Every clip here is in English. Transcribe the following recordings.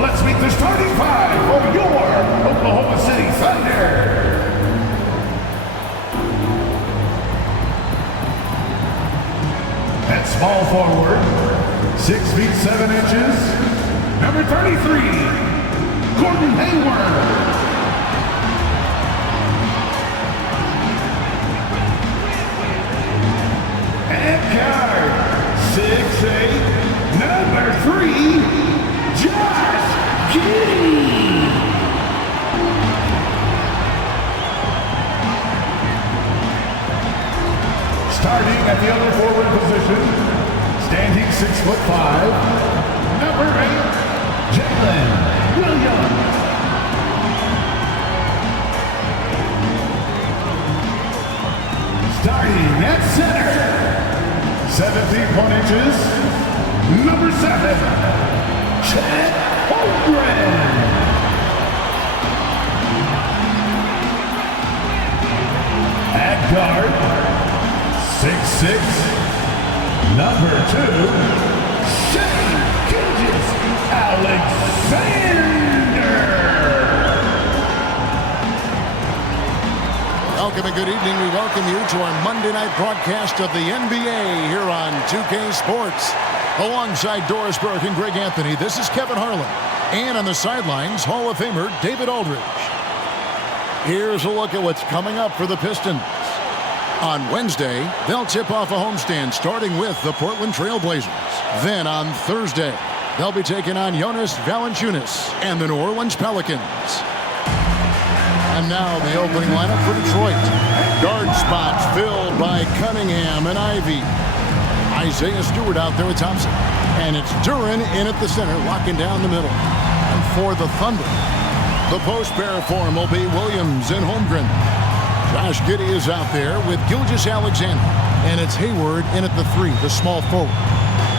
let's meet the starting five for your Oklahoma City Thunder. At small forward, 6 feet 7 inches, number 33, Gordon Hayward. At guard, 6'8", number 3, Josh Giddey. Starting at the other forward position, standing 6'5", number 8, Jalen Williams. Starting at center, 7 feet 1 inches, number 7, Chet Holmgren. At guard, 6'6", number 2, Shane Gilgeous-Alexander. Welcome and good evening. We welcome you to our Monday night broadcast of the NBA here on 2K Sports. Alongside Doris Burke and Greg Anthony, this is Kevin Harlan. And on the sidelines, Hall of Famer David Aldridge. Here's a look at what's coming up for the Pistons. On Wednesday, they'll tip off a homestand starting with the Portland Trail Blazers. Then on Thursday, they'll be taking on Jonas Valanciunas and the New Orleans Pelicans. And now the opening lineup for Detroit. Guard spots filled by Cunningham and Ivey. Isaiah Stewart out there with Thompson. And it's Duren in at the center, locking down the middle. And for the Thunder, the post pair form will be Williams and Holmgren. Josh Giddey is out there with Gilgeous-Alexander. And it's Hayward in at the 3, the small forward.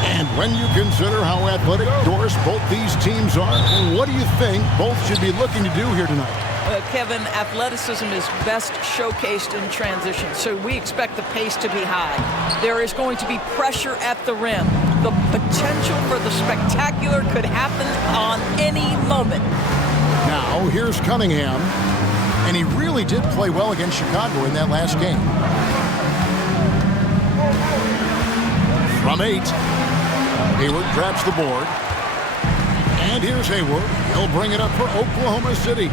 And when you consider how athletic, Doris, both these teams are, what do you think both should be looking to do here tonight? Kevin, athleticism is best showcased in transition, so we expect the pace to be high. There is going to be pressure at the rim. The potential for the spectacular could happen on any moment. Now, here's Cunningham, and he really did play well against Chicago in that last game. From 8, Hayward grabs the board. And here's Hayward. He'll bring it up for Oklahoma City.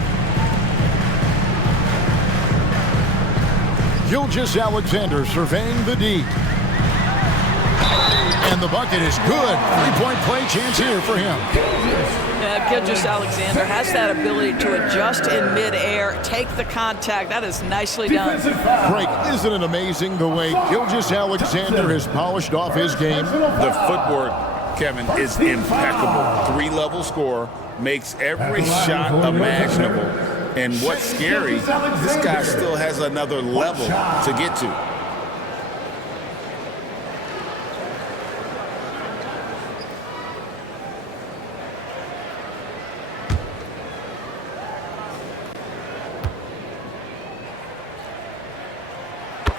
Gilgeous-Alexander surveying the D. And the bucket is good. 3-point play chance here for him. Gilgeous-Alexander has that ability to adjust in midair, take the contact. That is nicely done. Greg, isn't it amazing the way Gilgeous-Alexander has polished off his game? The footwork, Kevin, is impeccable. 3-level scorer, makes every shot imaginable. And what's scary, this guy still has another level to get to.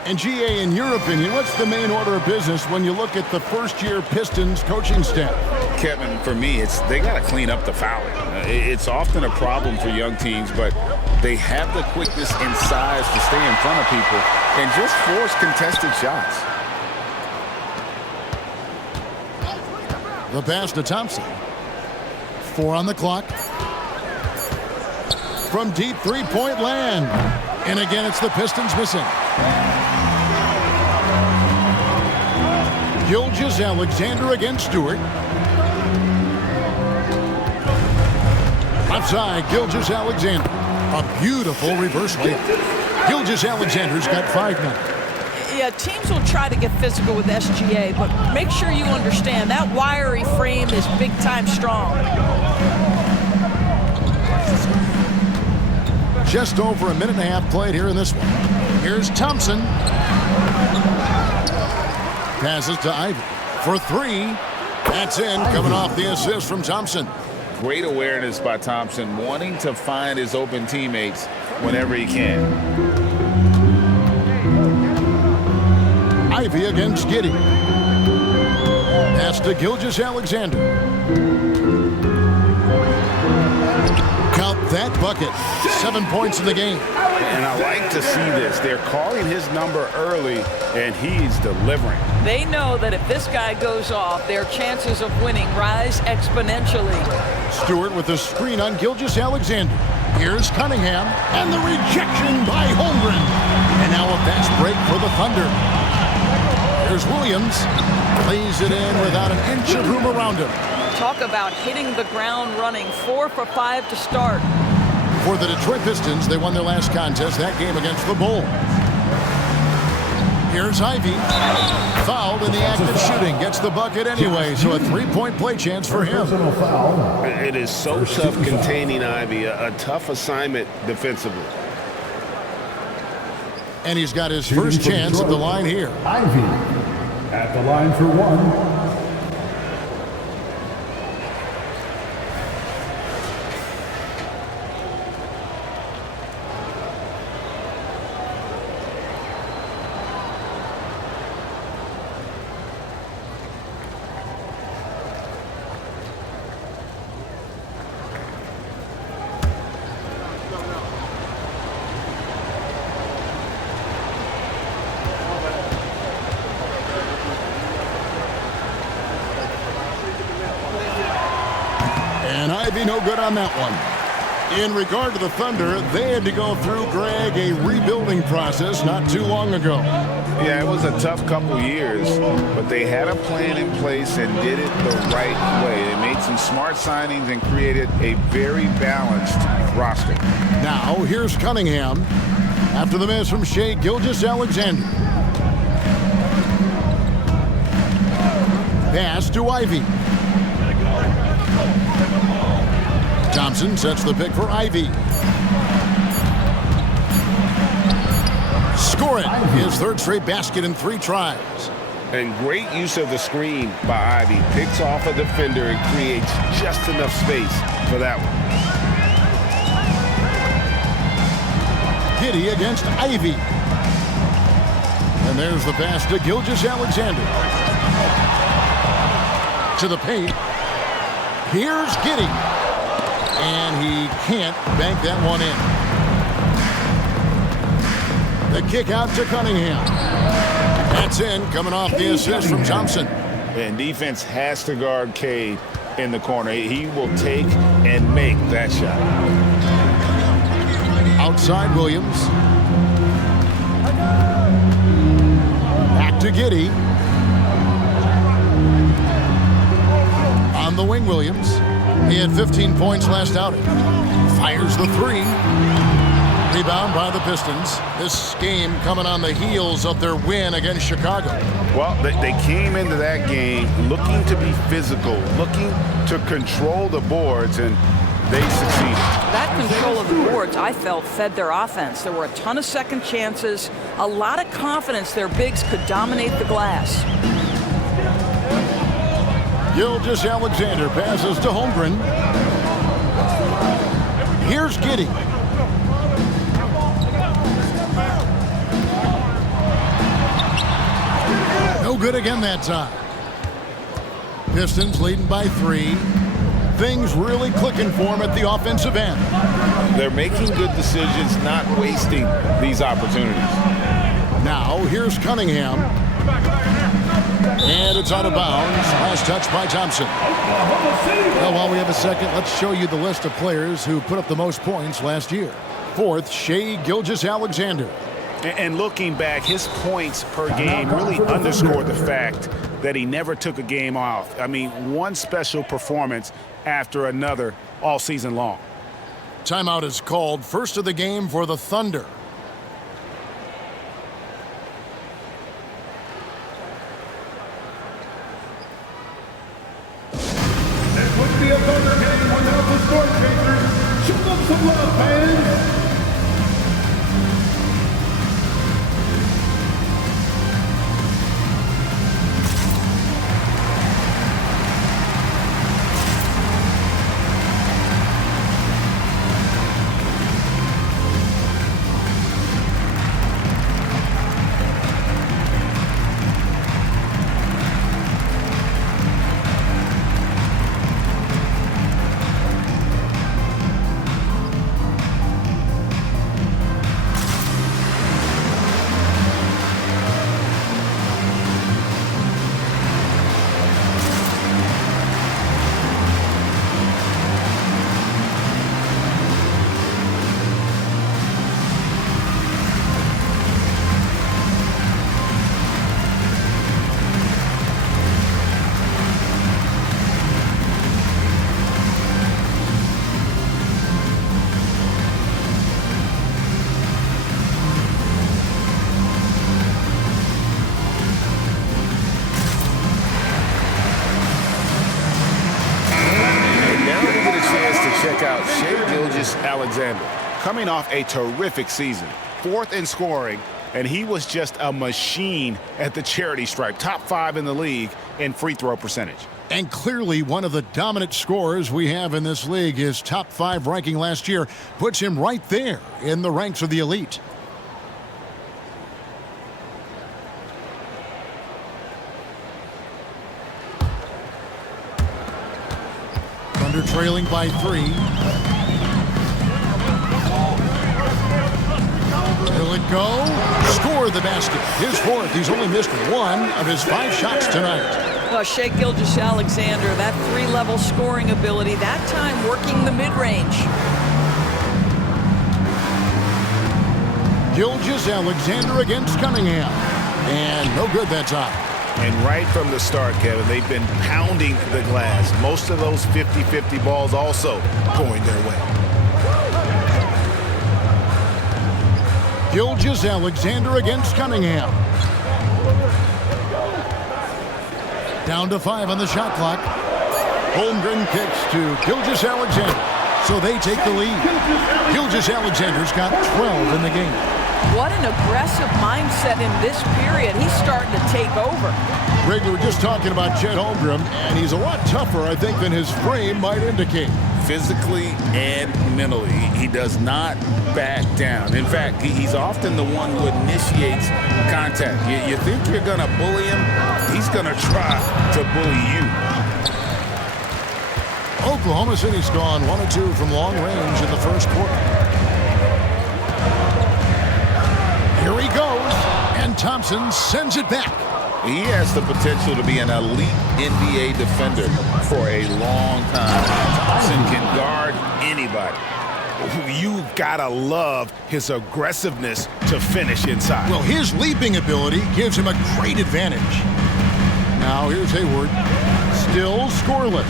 And GA, in your opinion, what's the main order of business when you look at the first-year Pistons coaching staff? Kevin, for me, they got to clean up the fouling. It's often a problem for young teams, but they have the quickness and size to stay in front of people and just force contested shots. The pass to Thompson. 4 on the clock. From deep three-point land. And again, it's the Pistons missing. Gilgeous-Alexander against Stewart. Left side, Gilgeous-Alexander. A beautiful reverse layup. Gilgeous-Alexander's got 5 now. Yeah, teams will try to get physical with SGA, but make sure you understand that wiry frame is big-time strong. Just over a minute and a half played here in this one. Here's Thompson. Passes to Ivey for 3. That's in, coming off the assist from Thompson. Great awareness by Thompson, wanting to find his open teammates whenever he can. Ivey against Giddey. Pass to Gilgeous-Alexander. Count that bucket. 7 points in the game. And I like to see this. They're calling his number early, and he's delivering. They know that if this guy goes off, their chances of winning rise exponentially. Stewart with a screen on Gilgeous-Alexander. Here's Cunningham, and the rejection by Holmgren. And now a fast break for the Thunder. Here's Williams. Lays it in without an inch of room around him. Talk about hitting the ground running. 4 for 5 to start. For the Detroit Pistons, they won their last contest, that game against the Bulls. Here's Ivy. Fouled in the act of shooting. Gets the bucket anyway, so a three-point play chance for him. It is so tough containing Ivy, a tough assignment defensively. And he's got his first chance at the line here. Ivy at the line for one. And Ivy no good on that one. In regard to the Thunder, they had to go through, Greg, a rebuilding process not too long ago. Yeah, it was a tough couple years, but they had a plan in place and did it the right way. They made some smart signings and created a very balanced roster. Now, here's Cunningham after the miss from Shai Gilgeous-Alexander. Pass to Ivy. Thompson sets the pick for Ivy. Score it. His third straight basket in 3 tries. And great use of the screen by Ivy. Picks off a defender and creates just enough space for that one. Giddey against Ivy. And there's the pass to Gilgeous-Alexander. To the paint. Here's Giddey. And he can't bank that one in. The kick out to Cunningham. That's in, coming off the assist from Thompson. And defense has to guard Cade in the corner. He will take and make that shot. Outside Williams. Back to Giddey. On the wing, Williams. He had 15 points last outing. Fires the 3. Rebound by the Pistons. This game coming on the heels of their win against Chicago. Well, they came into that game looking to be physical, looking to control the boards, and they succeeded. That control of the boards, I felt, fed their offense. There were a ton of second chances, a lot of confidence their bigs could dominate the glass. Gilgeous-Alexander passes to Holmgren. Here's Giddey. No good again that time. Pistons leading by 3. Things really clicking for them at the offensive end. They're making good decisions, not wasting these opportunities. Now, here's Cunningham. And it's out of bounds. Last touch by Thompson. Well, while we have a second, let's show you the list of players who put up the most points last year. 4th, Shai Gilgeous-Alexander. And looking back, his points per game really underscore the fact that he never took a game off. I mean, one special performance after another all season long. Timeout is called. First of the game for the Thunder. This would be a Thunder game without the score chasers. Show them some love, fans. out Shai Gilgeous-Alexander, coming off a terrific season. 4th in scoring, and he was just a machine at the charity stripe. Top 5 in the league in free throw percentage. And clearly one of the dominant scorers we have in this league. His top 5 ranking last year puts him right there in the ranks of the elite. Thunder trailing by 3. Will it go? Score the basket. His 4th. He's only missed 1 of his 5 shots tonight. Shai Gilgeous-Alexander, that 3-level scoring ability, that time working the mid-range. Gilgeous-Alexander against Cunningham. And no good that time. And right from the start, Kevin, they've been pounding the glass. Most of those 50-50 balls also going their way. Gilgeous-Alexander against Cunningham. Down to 5 on the shot clock. Holmgren kicks to Gilgeous-Alexander. So they take the lead. Gilgeous-Alexander's got 12 in the game. What an aggressive mindset in this period. He's starting to take over. Greg, we were just talking about Chet Holmgren, and he's a lot tougher, I think, than his frame might indicate. Physically and mentally, he does not back down. In fact, he's often the one who initiates contact. You think you're going to bully him, he's going to try to bully you. Oklahoma City's gone 1-2 from long range in the first quarter. Here he goes, and Thompson sends it back. He has the potential to be an elite NBA defender for a long time. Thompson can guard anybody. You've got to love his aggressiveness to finish inside. Well, his leaping ability gives him a great advantage. Now here's Hayward, still scoreless.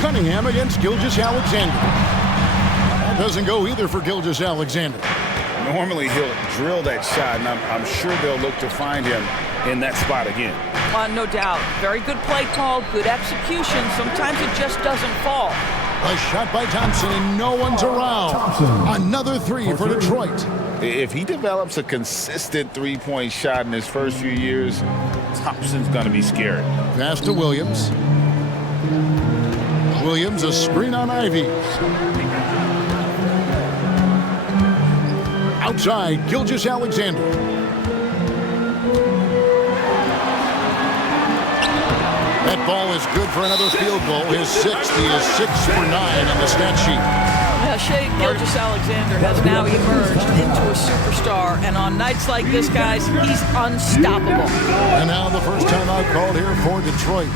Cunningham against Gilgeous-Alexander. That doesn't go either for Gilgeous-Alexander. Normally he'll drill that shot, and I'm sure they'll look to find him in that spot again. No doubt. Very good play call, good execution. Sometimes it just doesn't fall. A shot by Thompson, and no one's around. Another 3 for Detroit. If he develops a consistent three-point shot in his first few years, Thompson's going to be scary. Pass to Williams. Williams, a screen on Ivy. Outside, Gilgeous-Alexander. That ball is good for another field goal. His 6th. He is 6 for 9 on the stat sheet. Shai Gilgeous-Alexander has now emerged into a superstar, and on nights like this, guys, he's unstoppable. And now the first time out called here for Detroit.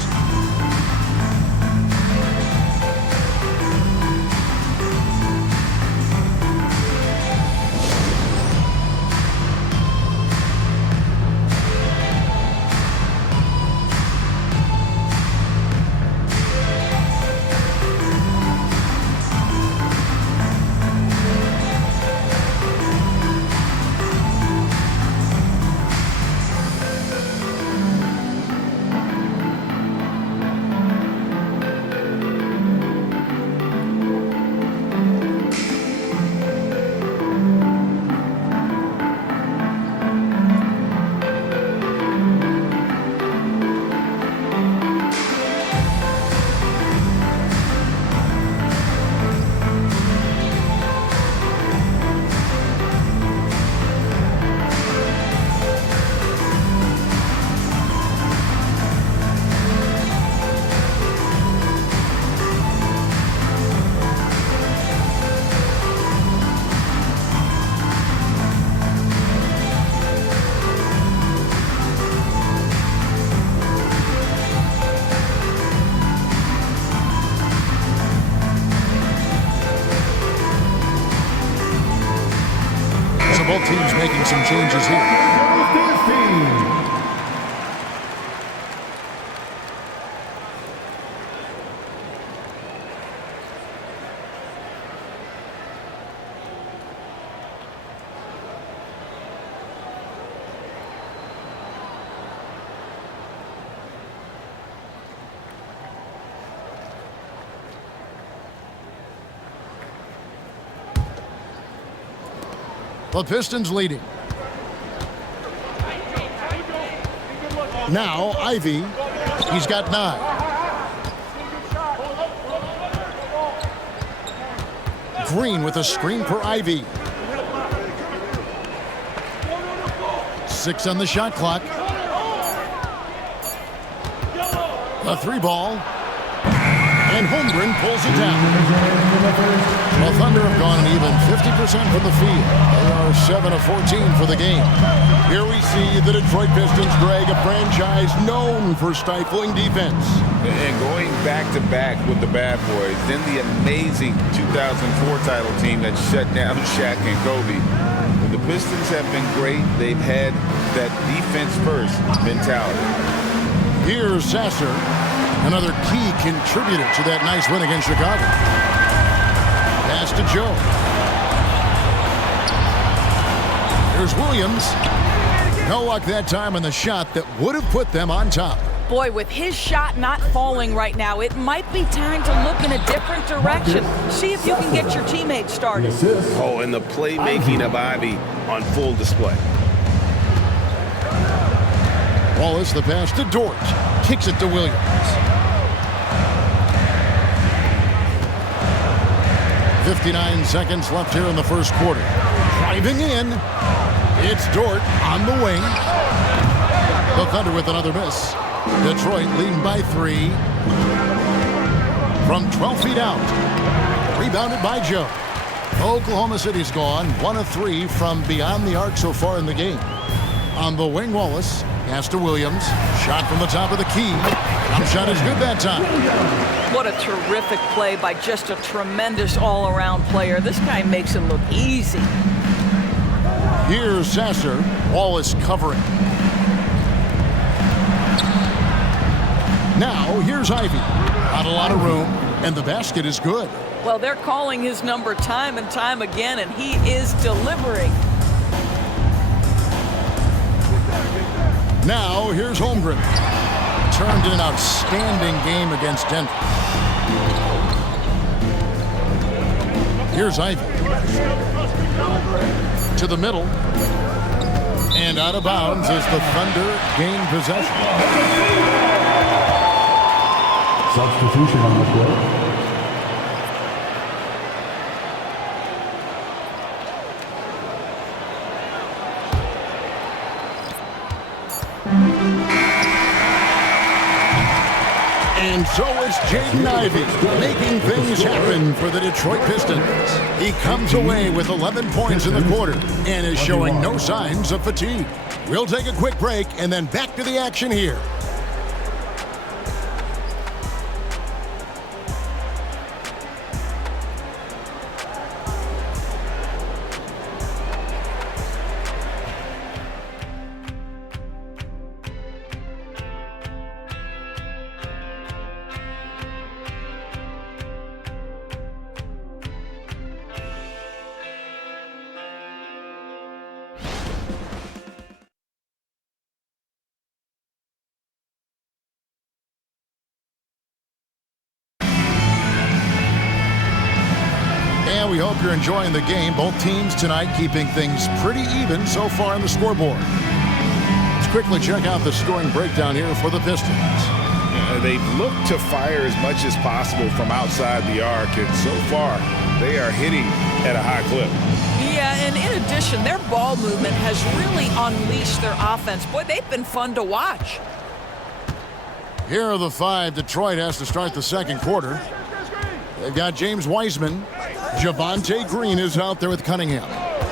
Both teams making some changes here. The Pistons leading. Now, Ivy. He's got 9. Green with a screen for Ivy. 6 on the shot clock. A 3 ball. And Holmgren pulls it down. The Thunder have gone an even 50% from the field. They are 7 of 14 for the game. Here we see the Detroit Pistons drag a franchise known for stifling defense. And going back-to-back with the bad boys, then the amazing 2004 title team that shut down Shaq and Kobe. When the Pistons have been great, they've had that defense-first mentality. Here's Sasser, another key contributor to that nice win against Chicago. Pass to Joe. Here's Williams. No luck that time on the shot that would have put them on top. Boy, with his shot not falling right now, it might be time to look in a different direction. See if you can get your teammates started. Oh, and the playmaking of Ivy on full display. Wallace, the pass to Dort. Kicks it to Williams. .59 seconds left here in the first quarter. Driving in. It's Dort on the wing. The Thunder with another miss. Detroit leading by 3. From 12 feet out. Rebounded by Joe. Oklahoma City's gone 1 of 3 from beyond the arc so far in the game. On the wing, Wallace. Pass to Williams. Shot from the top of the key. Jump shot is good that time. What a terrific play by just a tremendous all-around player. This guy makes it look easy. Here's Sasser. Wallace covering. Now, here's Ivy. Not a lot of room, and the basket is good. Well, they're calling his number time and time again, and he is delivering. Now, here's Holmgren. Turned in an outstanding game against Denver. Here's Ivy. To the middle. And out of bounds as the Thunder gain possession. Substitution on the play. And so is Jaden Ivey, making things happen for the Detroit Pistons. He comes away with 11 points in the quarter and is showing no signs of fatigue. We'll take a quick break and then back to the action here. And we hope you're enjoying the game. Both teams tonight keeping things pretty even so far on the scoreboard. Let's quickly check out the scoring breakdown here for the Pistons. They've looked to fire as much as possible from outside the arc, and so far they are hitting at a high clip. Yeah, and in addition, their ball movement has really unleashed their offense. Boy, they've been fun to watch. Here are the 5 Detroit has to start the second quarter. They've got James Wiseman. Javonte Green is out there with Cunningham.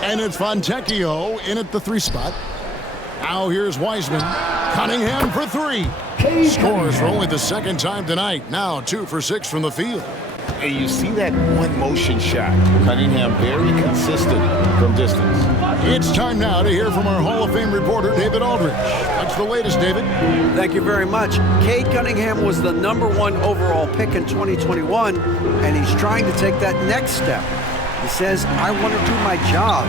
And it's Fontecchio in at the 3 spot. Now here's Wiseman. Cunningham for 3. Scores for only the second time tonight. Now 2 for 6 from the field. And you see that one motion shot. Cunningham very consistent from distance. It's time now to hear from our Hall of Fame reporter, David Aldridge. What's the latest, David? Thank you very much. Cade Cunningham was the #1 overall pick in 2021, and he's trying to take that next step. He says, I want to do my job.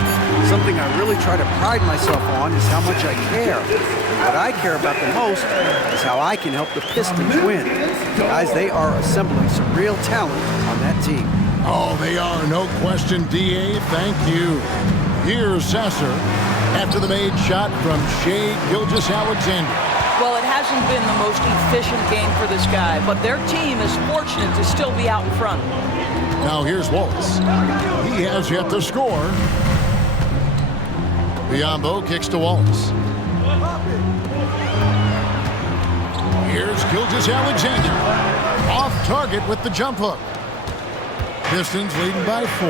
Something I really try to pride myself on is how much I care. And what I care about the most is how I can help the Pistons win. Guys, they are assembling some real talent on that team. Oh, they are. No question, D.A. Thank you. Here's Sasser after the made shot from Shea Gilgeous-Alexander. Well, it hasn't been the most efficient game for this guy, but their team is fortunate to still be out in front. Now here's Wallace. He has yet to score. Biyombo kicks to Wallace. Here's Gilgeous-Alexander. Off target with the jump hook. Pistons leading by 4.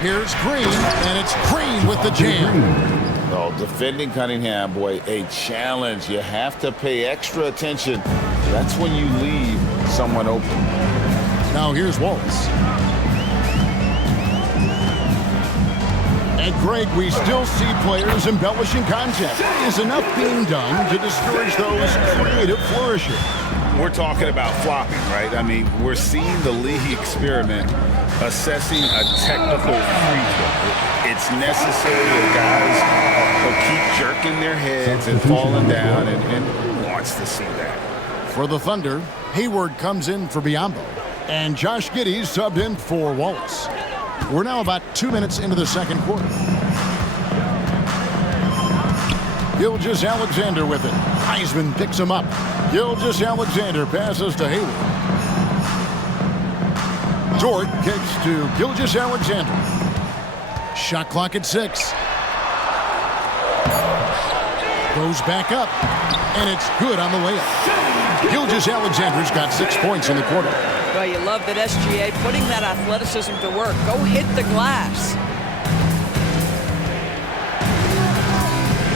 Here's Green, and it's Green with the jam. Oh, defending Cunningham, boy, a challenge. You have to pay extra attention. That's when you leave someone open. Now here's Wallace. And Greg, we still see players embellishing contact. Is enough being done to discourage those creative flourishes? We're talking about flopping, right? I mean, we're seeing the league experiment assessing a technical free throw. It's necessary that guys will keep jerking their heads and falling down, and who wants to see that? For the Thunder, Hayward comes in for Biyombo, and Josh Giddey subbed in for Wallace. We're now about 2 minutes into the second quarter. Gilgeous-Alexander with it. Heisman picks him up. Gilgeous-Alexander passes to Hayward. Dort kicks to Gilgeous-Alexander. Shot clock at 6. Goes back up, and it's good on the way up. Gilgeous-Alexander's got 6 points in the quarter. Well, you love that SGA putting that athleticism to work. Go hit the glass.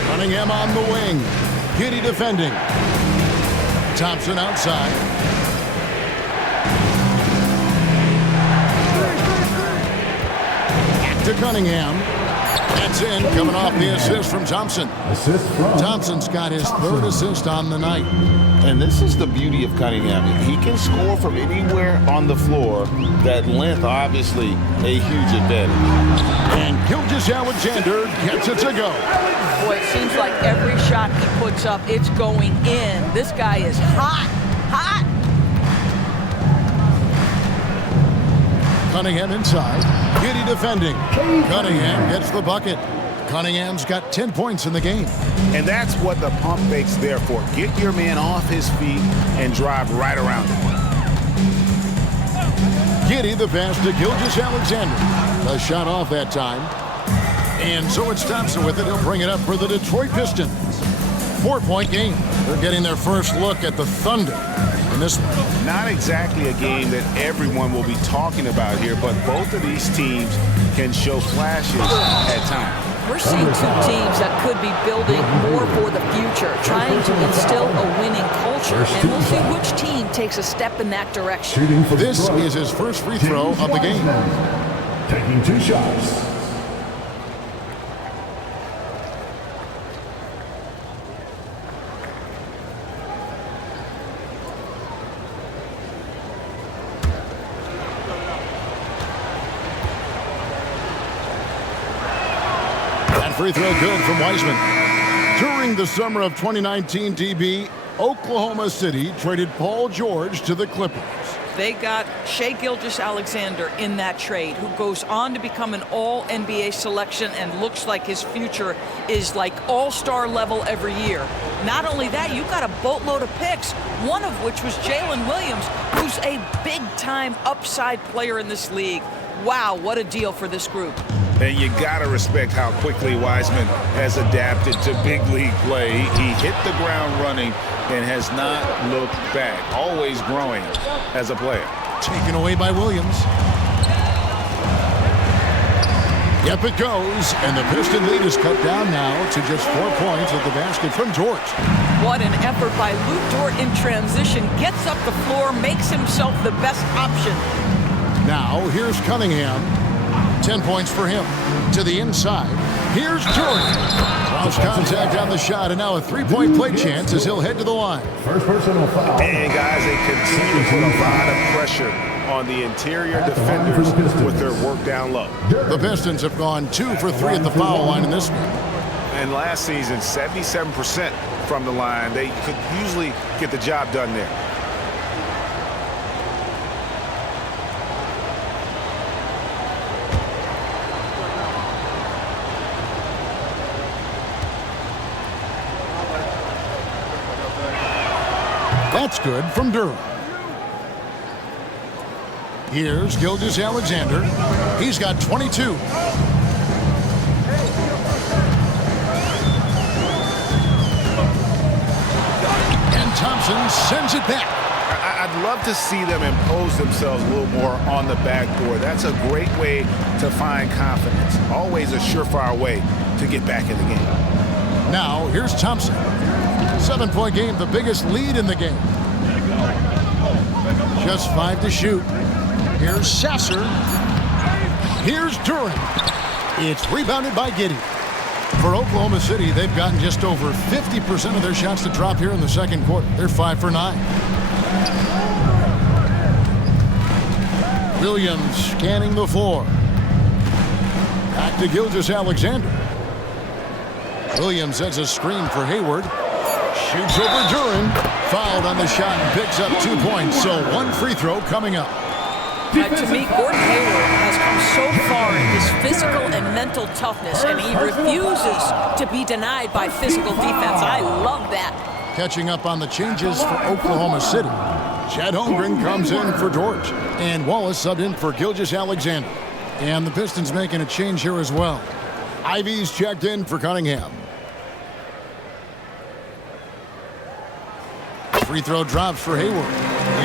Cunningham on the wing. Giddey defending. Thompson outside. Back to Cunningham. That's in, coming off the assist from Thompson. Thompson's got his 3rd assist on the night. And this is the beauty of Cunningham. He can score from anywhere on the floor. That length, obviously, a huge advantage. And Gilgeous-Alexander gets it to go. Boy, it seems like every shot he puts up, it's going in. This guy is hot, hot. Cunningham inside. Giddey defending. Cunningham gets the bucket. Cunningham's got 10 points in the game. And that's what the pump fake's there for. Get your man off his feet and drive right around him. Giddey the pass to Gilgeous-Alexander. A shot off that time. And so it's Thompson with it. He'll bring it up for the Detroit Pistons. 4-point game. They're getting their first look at the Thunder in this one. Not exactly a game that everyone will be talking about here, but both of these teams can show flashes at times. We're seeing 2 teams that could be building more for the future, trying to instill a winning culture, and we'll see which team takes a step in that direction. This is his first free throw of the game. Taking 2 shots. Free throw good from Wiseman. During the summer of 2019, DB, Oklahoma City traded Paul George to the Clippers. They got Shea Gilgeous-Alexander in that trade, who goes on to become an all-NBA selection and looks like his future is like all-star level every year. Not only that, you got a boatload of picks, one of which was Jalen Williams, who's a big-time upside player in this league. Wow, what a deal for this group. And you got to respect how quickly Wiseman has adapted to big league play. He hit the ground running and has not looked back, always growing as a player. Taken away by Williams. Yep, it goes, and the Piston lead is cut down now to just 4 points with the basket from Dort. What an effort by Lou Dort in transition. Gets up the floor, makes himself the best option. Now, here's Cunningham. 10 points for him. To the inside. Here's Jordan. Lost contact on the shot, and now a 3-point play chance as he'll head to the line. First personal foul. And guys, they continue to put a lot of pressure on the interior defenders with their work down low. The Pistons have gone 2 for 3 at the foul line in this one. And last season, 77% from the line. They could usually get the job done there. That's good from Durham. Here's Gilgeous-Alexander. He's got 22. And Thompson sends it back. I'd love to see them impose themselves a little more on the backboard. That's a great way to find confidence. Always a surefire way to get back in the game. Now, here's Thompson. 7-point game, the biggest lead in the game. Just 5 to shoot. Here's Sasser. Here's Duran. It's rebounded by Giddey. For Oklahoma City, they've gotten just over 50% of their shots to drop here in the second quarter. They're 5 for 9. Williams scanning the floor. Back to Gilgeous-Alexander. Williams sets a screen for Hayward. Shoots over Duran. Fouled on the shot and picks up 2 points. So 1 free throw coming up. To me, Gordon Hayward has come so far in his physical and mental toughness, and he refuses to be denied by physical defense. I love that. Catching up on the changes for Oklahoma City. Chad Holmgren comes in for George. And Wallace subbed in for Gilgeous-Alexander. And the Pistons making a change here as well. Ivy's checked in for Cunningham. Free throw drops for Hayward.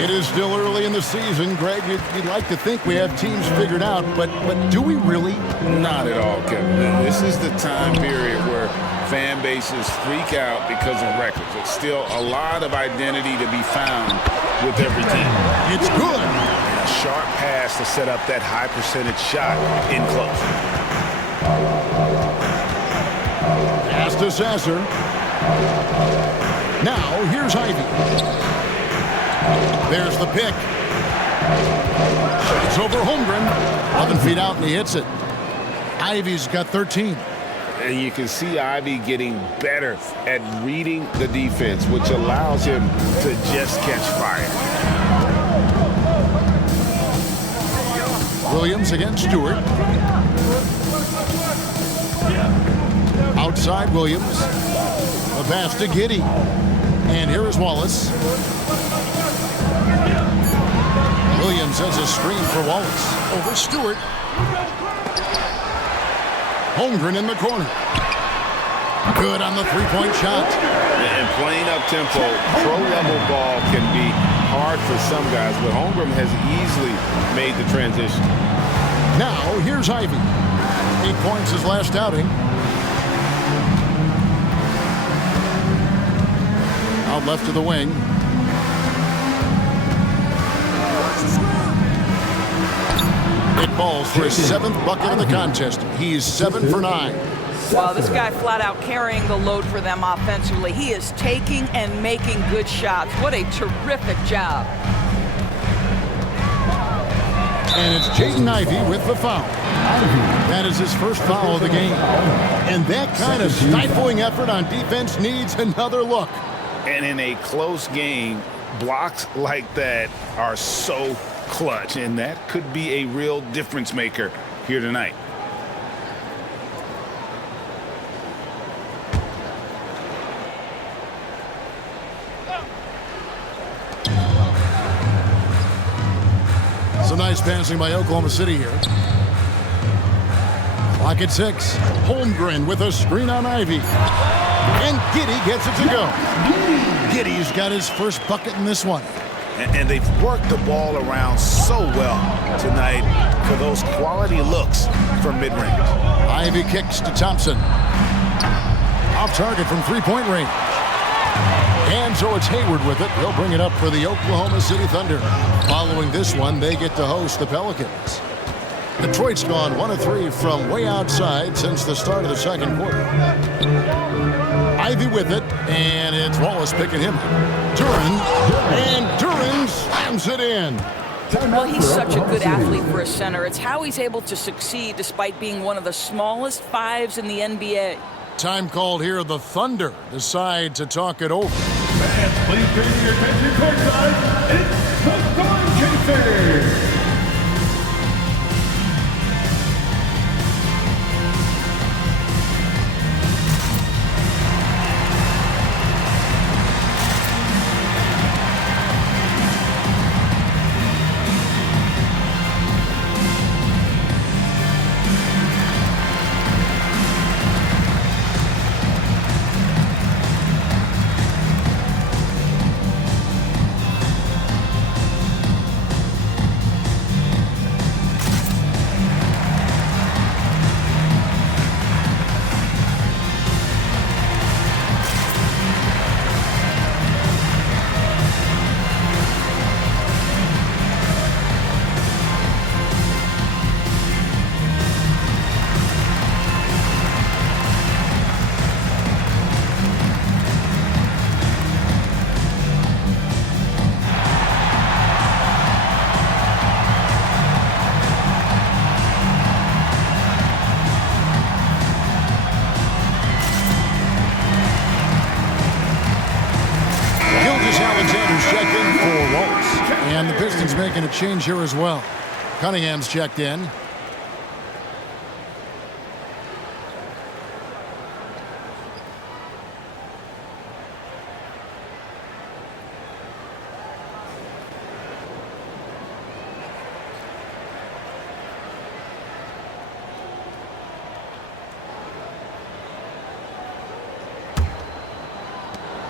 It is still early in the season, Greg. You'd like to think we have teams figured out, but do we really? Not at all, Kevin. This is the time period where fan bases freak out because of records. It's still a lot of identity to be found with every team. It's good. And a sharp pass to set up that high percentage shot in close. Pass to Sasser. Now, here's Ivy. There's the pick. It's over Holmgren. 11 feet out, and he hits it. Ivy's got 13. And you can see Ivy getting better at reading the defense, which allows him to just catch fire. Williams against Stewart. Outside Williams. A pass to Giddey. And here is Wallace. Williams has a screen for Wallace. Over Stewart. Holmgren in the corner. Good on the three-point shot. And playing up-tempo, pro-level ball can be hard for some guys, but Holmgren has easily made the transition. Now, here's Ivy. 8 points his last outing. Out left to the wing. It falls for his 7th bucket of the contest. He's 7 for 9. Wow, this guy flat out carrying the load for them offensively. He is taking and making good shots. What a terrific job. And it's Jaden Ivey with the foul. That is his first foul of the game. And that kind of stifling effort on defense needs another look. And in a close game, blocks like that are so clutch, and that could be a real difference maker here tonight. Some nice passing by Oklahoma City here. Clock at 6. Holmgren with a screen on Ivy. And Giddey gets it to go. Giddey's got his first bucket in this one. And they've worked the ball around so well tonight for those quality looks from mid-range. Ivy kicks to Thompson. Off target from three-point range. And so it's Hayward with it. They'll bring it up for the Oklahoma City Thunder. Following this one, they get to host the Pelicans. Detroit's gone 1 of 3 from way outside since the start of the second quarter. Ivy with it, and it's Wallace picking him up. Duran, and Duran slams it in. Well, he's such a good athlete for a center. It's how he's able to succeed despite being one of the smallest fives in the NBA. Time called here. The Thunder decide to talk it over. Fans, please turn your attention courtside. It's the Storm Chasers. Alexander's checked in for Waltz. And the Pistons making a change here as well. Cunningham's checked in.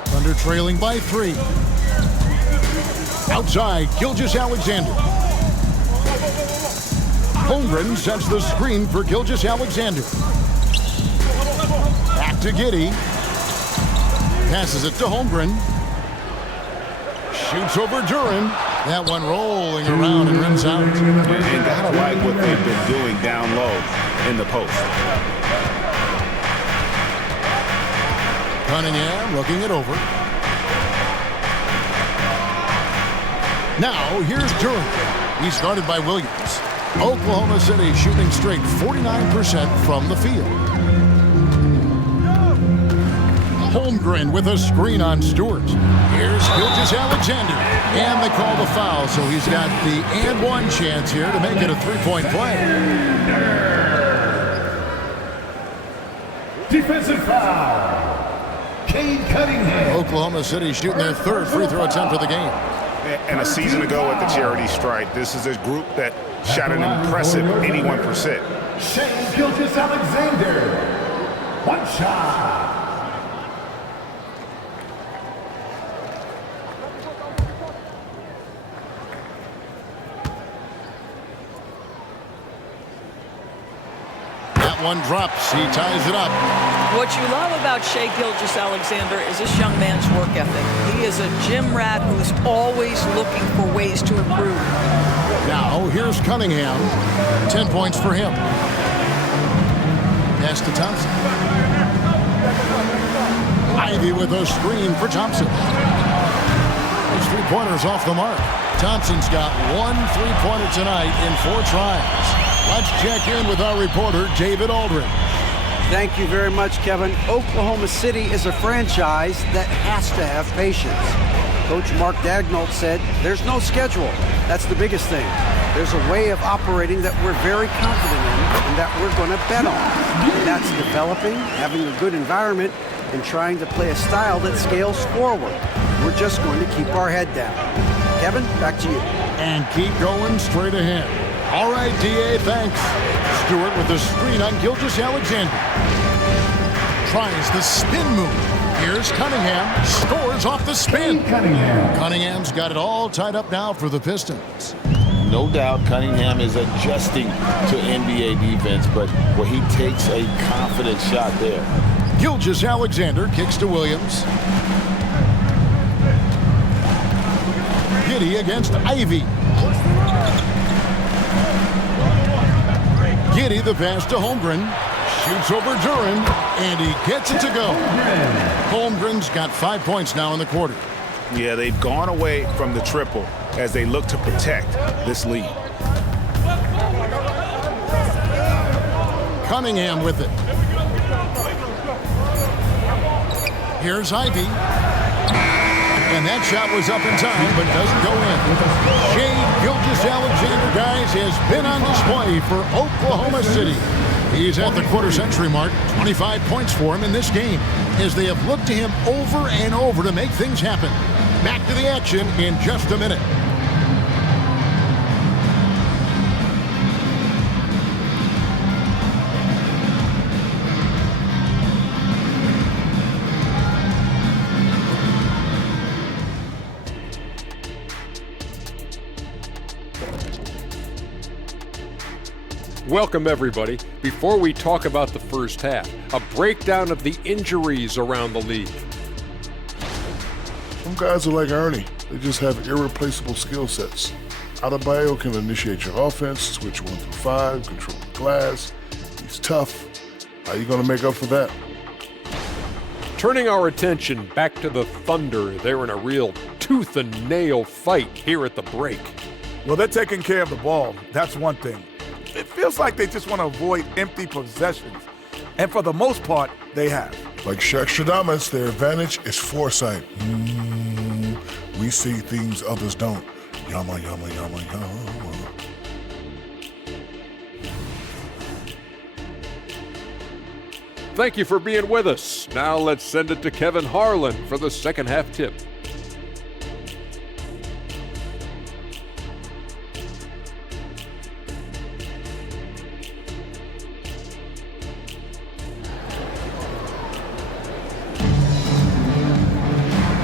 Thunder trailing by 3. Outside, Gilgeous-Alexander. Holmgren sets the screen for Gilgeous-Alexander. Back to Giddey. Passes it to Holmgren. Shoots over Duran. That one rolling around and rims out. And gotta like what they've been doing down low in the post. Cunningham looking it over. Now, here's Duran. He's guarded by Williams. Oklahoma City shooting straight 49% from the field. Holmgren with a screen on Stewart. Here's Gilgeous-Alexander. And they call the foul, so he's got the and one chance here to make it a three-point play. Defensive foul. Cade Cunningham. Oklahoma City shooting their third free throw attempt of the game. And a season ago at the charity stripe, this is a group that shot an impressive 81%. Shane Gilgeous-Alexander. One shot. That one drops. He ties it up. What you love about Shai Gilgeous-Alexander is this young man's work ethic. He is a gym rat who's always looking for ways to improve. Now, here's Cunningham. 10 points for him. Pass to Thompson. Ivy with a screen for Thompson. His three-pointer's off the mark. Thompson's got one three-pointer tonight in 4 tries. Let's check in with our reporter, David Aldridge. Thank you very much, Kevin. Oklahoma City is a franchise that has to have patience. Coach Mark Daigneault said, there's no schedule. That's the biggest thing. There's a way of operating that we're very confident in and that we're going to bet on. And that's developing, having a good environment, and trying to play a style that scales forward. We're just going to keep our head down. Kevin, back to you. And keep going straight ahead. All right, D.A., thanks. Stewart with the screen on Gilgeous-Alexander. Tries the spin move. Here's Cunningham. Scores off the spin. Cunningham's got it all tied up now for the Pistons. No doubt Cunningham is adjusting to NBA defense, but he takes a confident shot there. Gilgeous-Alexander kicks to Williams. Giddey against Ivy. Giddey the pass to Holmgren. Shoots over Duran, and he gets it to go. Holmgren's got 5 points now in the quarter. Yeah, they've gone away from the triple as they look to protect this lead. Cunningham with it. Here's Ivy. And that shot was up in time, but doesn't go in. Shai Gilgeous-Alexander, guys, has been on display for Oklahoma City. He's at the quarter-century mark. 25 points for him in this game, as they have looked to him over and over to make things happen. Back to the action in just a minute. Welcome, everybody. Before we talk about the first half, a breakdown of the injuries around the league. Some guys are like Ernie. They just have irreplaceable skill sets. Adebayo can initiate your offense, switch 1 through 5, control the glass. He's tough. How you going to make up for that? Turning our attention back to the Thunder, they're in a real tooth and nail fight here at the break. Well, they're taking care of the ball. That's one thing. It feels like they just want to avoid empty possessions. And for the most part, they have. Like Shaq Stradamus, their advantage is foresight. We see things others don't. Yama, yama, yama, yama. Thank you for being with us. Now let's send it to Kevin Harlan for the second half tip.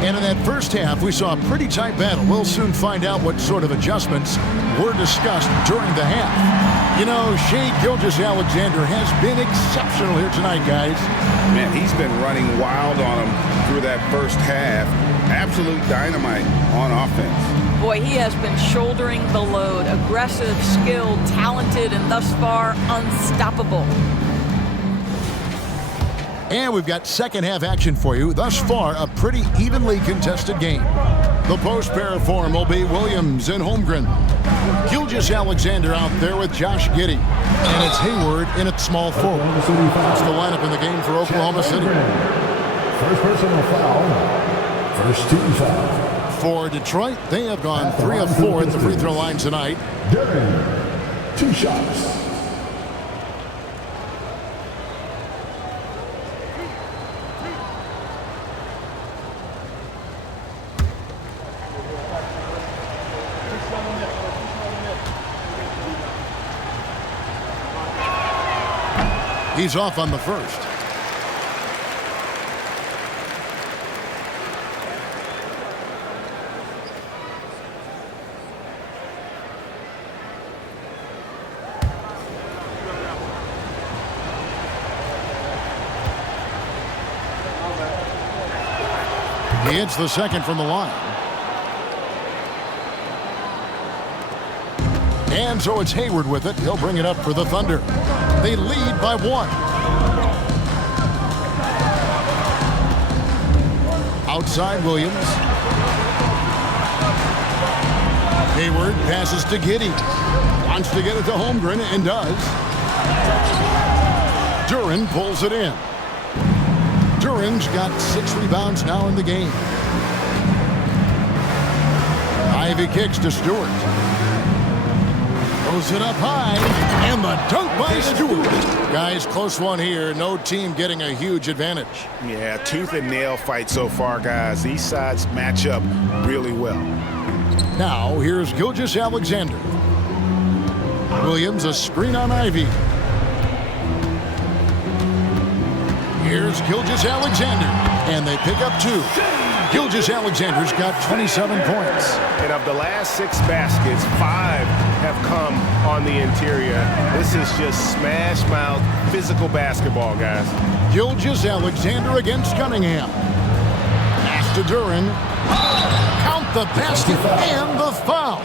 And in that first half, we saw a pretty tight battle. We'll soon find out what sort of adjustments were discussed during the half. You know, Shai Gilgeous-Alexander has been exceptional here tonight, guys. Man, he's been running wild on him through that first half. Absolute dynamite on offense. Boy, he has been shouldering the load. Aggressive, skilled, talented, and thus far unstoppable. And we've got second half action for you. Thus far, a pretty evenly contested game. The post pair form will be Williams and Holmgren. Gilgeous-Alexander out there with Josh Giddey. And it's Hayward in at small forward. That's the lineup in the game for Oklahoma City. First personal foul. First team foul. For Detroit, they have gone 3 of 4 at the free throw line tonight. Duren, 2 shots. He's off on the first. He hits the second from the line. And so it's Hayward with it. He'll bring it up for the Thunder. They lead by 1. Outside Williams. Hayward passes to Giddey. Wants to get it to Holmgren and does. Duren pulls it in. Duren's got 6 rebounds now in the game. Ivy kicks to Stewart. Throws it up high, and the dunk by Stewart. Guys, close one here. No team getting a huge advantage. Yeah, tooth and nail fight so far, guys. These sides match up really well. Now, here's Gilgeous-Alexander. Williams, a screen on Ivy. Here's Gilgeous-Alexander, and they pick up 2. Gilgeous-Alexander's got 27 points. And of the last 6 baskets, 5 have come on the interior. This is just smash mouth physical basketball, guys. Gilgeous-Alexander against Cunningham. Pass to Duren. Count the basket and the foul.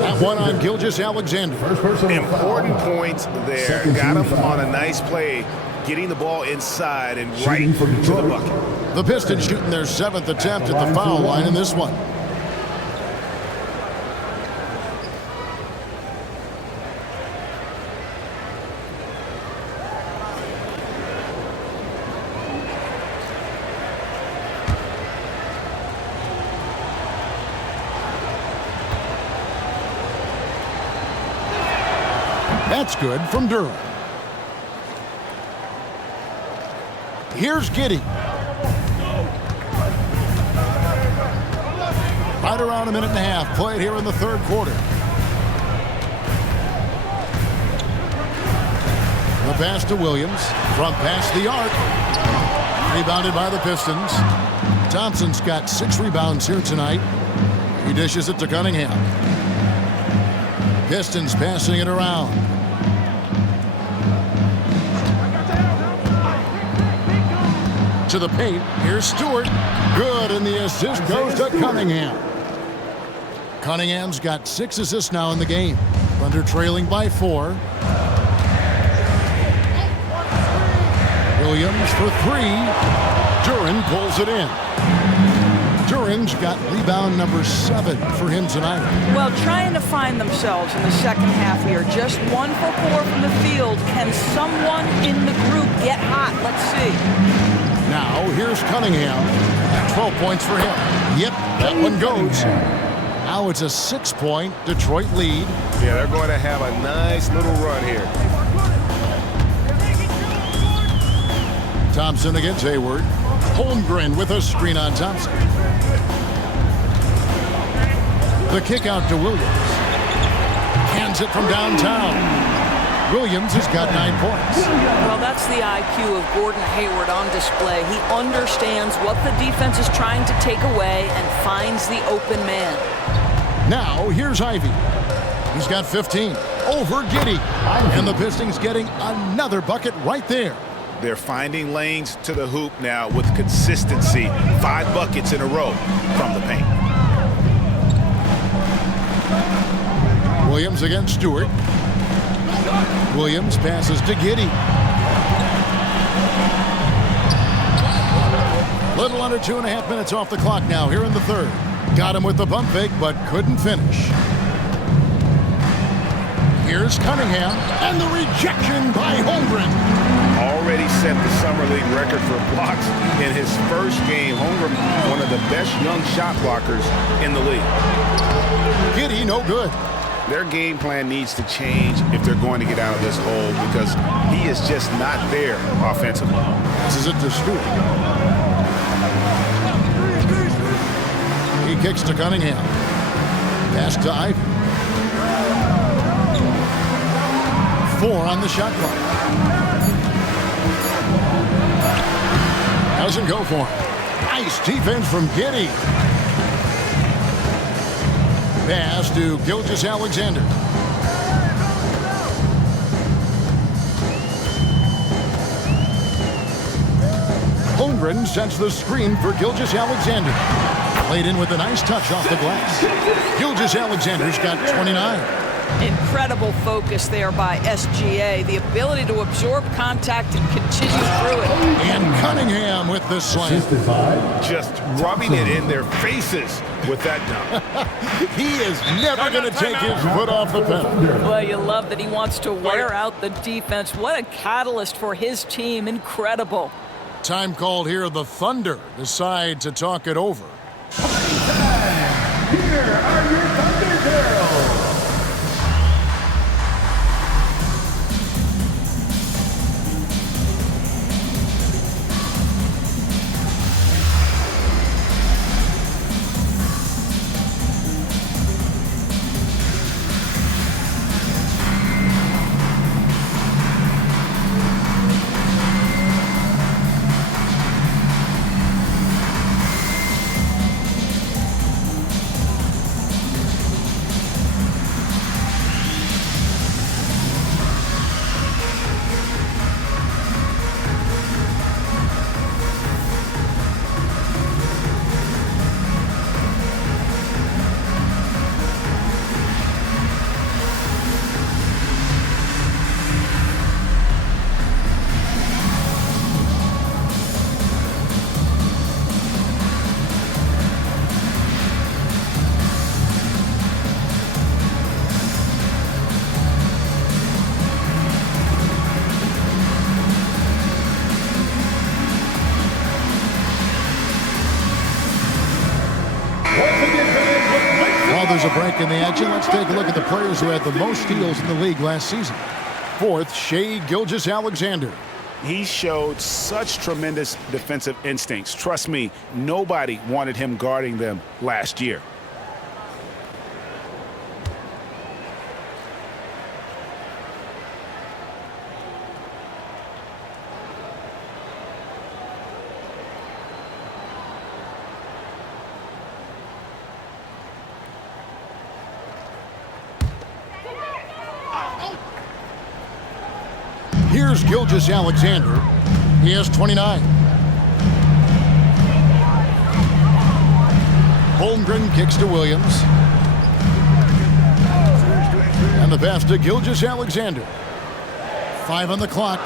That one on Gilgeous-Alexander. Important points there. Got him on a nice play, getting the ball inside and right to the bucket. The Pistons shooting their 7th attempt at the foul line in this one. That's good from Duren. Here's Giddey. Right around a minute and a half played here in the third quarter. The pass to Williams. From past the arc. Rebounded by the Pistons. Thompson's got 6 rebounds here tonight. He dishes it to Cunningham. Pistons passing it around. To the paint. Here's Stewart. Good, and the assist goes to Cunningham. Cunningham's got 6 assists now in the game. Thunder trailing by 4. Williams for 3. Duren pulls it in. Duren's got rebound number 7 for him tonight. Well, trying to find themselves in the second half here. Just 1 for 4 from the field. Can someone in the group get hot? Let's see. Now, here's Cunningham. 12 points for him. Yep, that one goes. Now it's a 6-point Detroit lead. Yeah, they're going to have a nice little run here. Thompson against Hayward. Holmgren with a screen on Thompson. The kick out to Williams. Hands it from downtown. Williams has got 9 points. Well, that's the IQ of Gordon Hayward on display. He understands what the defense is trying to take away and finds the open man. Now, here's Ivy. He's got 15 over Giddey. And the Pistons getting another bucket right there. They're finding lanes to the hoop now with consistency. 5 buckets in a row from the paint. Williams against Stewart. Williams passes to Giddey. Little under 2.5 minutes off the clock now here in the third. Got him with the pump fake, but couldn't finish. Here's Cunningham, and the rejection by Holmgren. Already set the summer league record for blocks in his first game. Holmgren, one of the best young shot blockers in the league. Giddey, no good. Their game plan needs to change if they're going to get out of this hole because he is just not there offensively. This is it to Stewart. He kicks to Cunningham. Pass to Ivy. 4 on the shot clock. Doesn't go for him. Nice defense from Giddey. Pass to Gilgeous-Alexander. Holmgren sets the screen for Gilgeous-Alexander. Played in with a nice touch off the glass. Gilgeous-Alexander's got 29. Incredible focus there by SGA. The ability to absorb contact and continue through it. And Cunningham with the slam. Just rubbing it in their faces with that dunk. He is never going to take his foot off the pedal. Well, you love that he wants to wear out the defense. What a catalyst for his team. Incredible. Time called here. The Thunder decide to talk it over. Here are your Thunder Girls. While there's a break in the action, let's take a look at the players who had the most steals in the league last season. 4th, Shai Gilgeous-Alexander. He showed such tremendous defensive instincts. Trust me, nobody wanted him guarding them last year. Here's Gilgeous-Alexander. He has 29. Holmgren kicks to Williams. And the pass to Gilgeous-Alexander. 5 on the clock.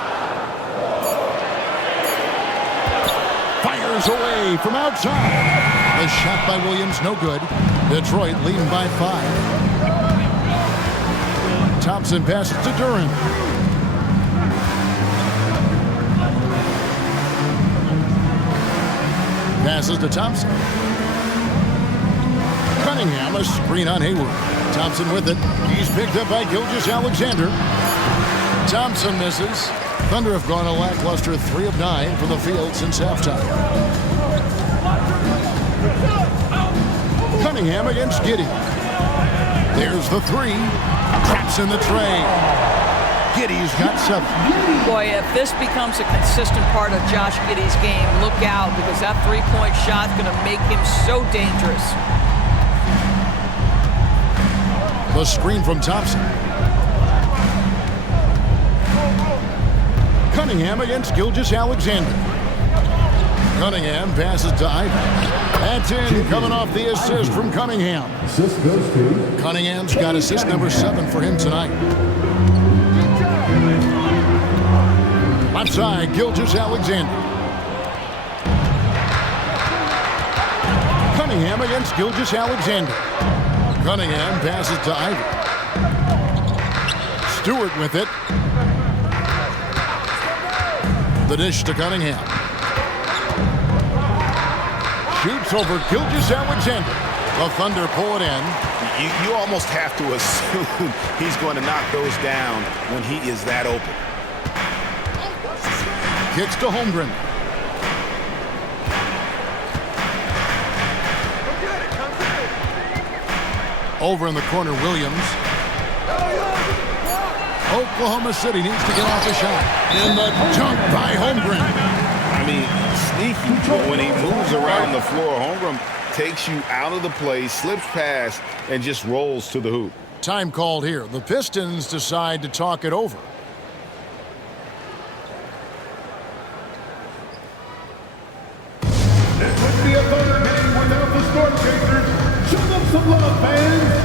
Fires away from outside. The shot by Williams, no good. Detroit leading by 5. Thompson passes to Duren. Passes to Thompson. Cunningham, a screen on Hayward. Thompson with it. He's picked up by Gilgeous-Alexander. Thompson misses. Thunder have gone a lackluster 3 of 9 from the field since halftime. Cunningham against Giddey. There's the 3. Traps in the tray. Giddey's got 7. Boy, if this becomes a consistent part of Josh Giddey's game, look out, because that three-point shot's going to make him so dangerous. The screen from Thompson. Cunningham against Gilgeous-Alexander. Cunningham passes to Ivey. That's in, coming off the assist from Cunningham. Assist goes to Cunningham's got assist number 7 for him tonight. Left side, Gilgeous-Alexander. Cunningham against Gilgeous-Alexander. Cunningham passes to Ivey. Stewart with it. The dish to Cunningham. Shoots over Gilgeous-Alexander. The Thunder pull it in. You almost have to assume he's going to knock those down when he is that open. Kicks to Holmgren. Over in the corner, Williams. Oklahoma City needs to get off the shot. And the dunk by Holmgren. I mean, sneaky, but when he moves around the floor, Holmgren takes you out of the play, slips past, and just rolls to the hoop. Time called here. The Pistons decide to talk it over. This would be a Thunder game without the Storm Chasers. Show them some love, fans.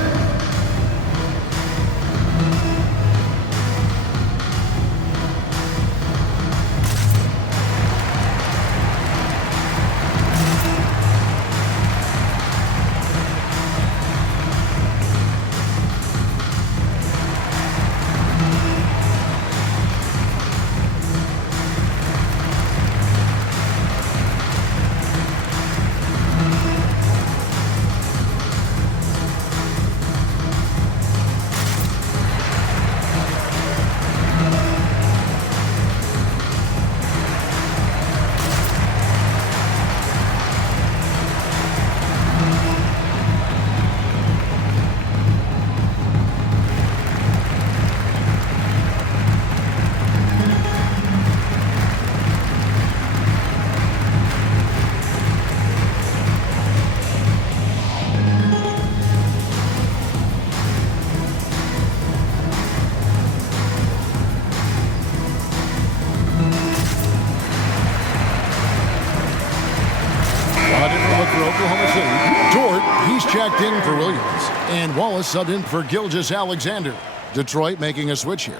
Checked in for Williams, and Wallace subbed in for Gilgeous-Alexander. Detroit making a switch here.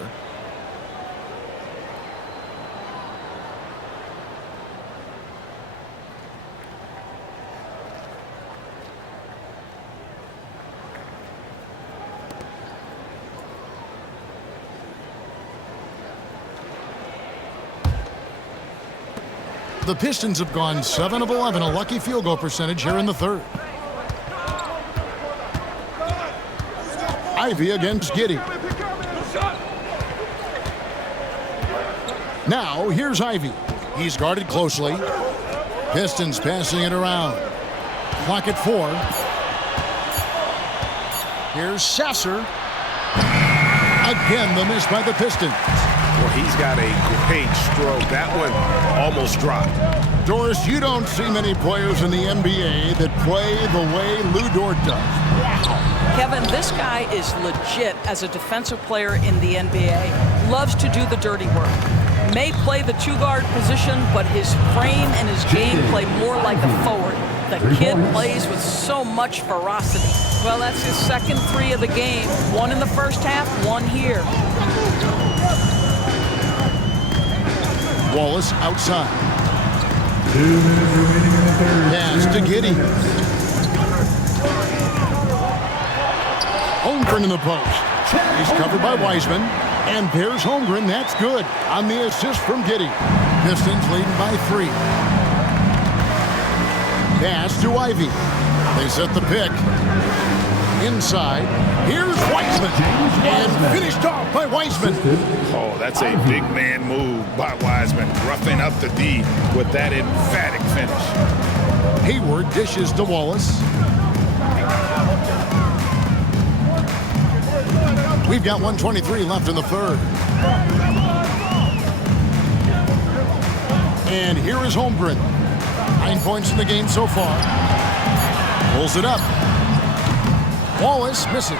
The Pistons have gone 7 of 11, a lucky field goal percentage here in the third. Ivey against Giddey. Now, here's Ivey. He's guarded closely. Pistons passing it around. Clock at 4. Here's Sasser. Again, the miss by the Pistons. Well, he's got a great stroke. That one almost dropped. Doris, you don't see many players in the NBA that play the way Lou Dort does. Kevin, this guy is legit as a defensive player in the NBA. Loves to do the dirty work. May play the two-guard position, but his frame and his game play more like a forward. The kid plays with so much ferocity. Well, that's his second 3 of the game. 1 in the first half, 1 here. Wallace outside. 2 minutes remaining in the third. Pass to Giddey. Holmgren in the post. He's covered by Wiseman. And there's Holmgren. That's good on the assist from Giddey. Pistons leading by 3. Pass to Ivy. They set the pick. Inside. Here's Weissman. And finished off by Weissman. Oh, that's a big man move by Wiseman, roughing up the D with that emphatic finish. Hayward dishes to Wallace. We've got 1:23 left in the third. And here is Holmgren. 9 points in the game so far. Pulls it up. Wallace misses.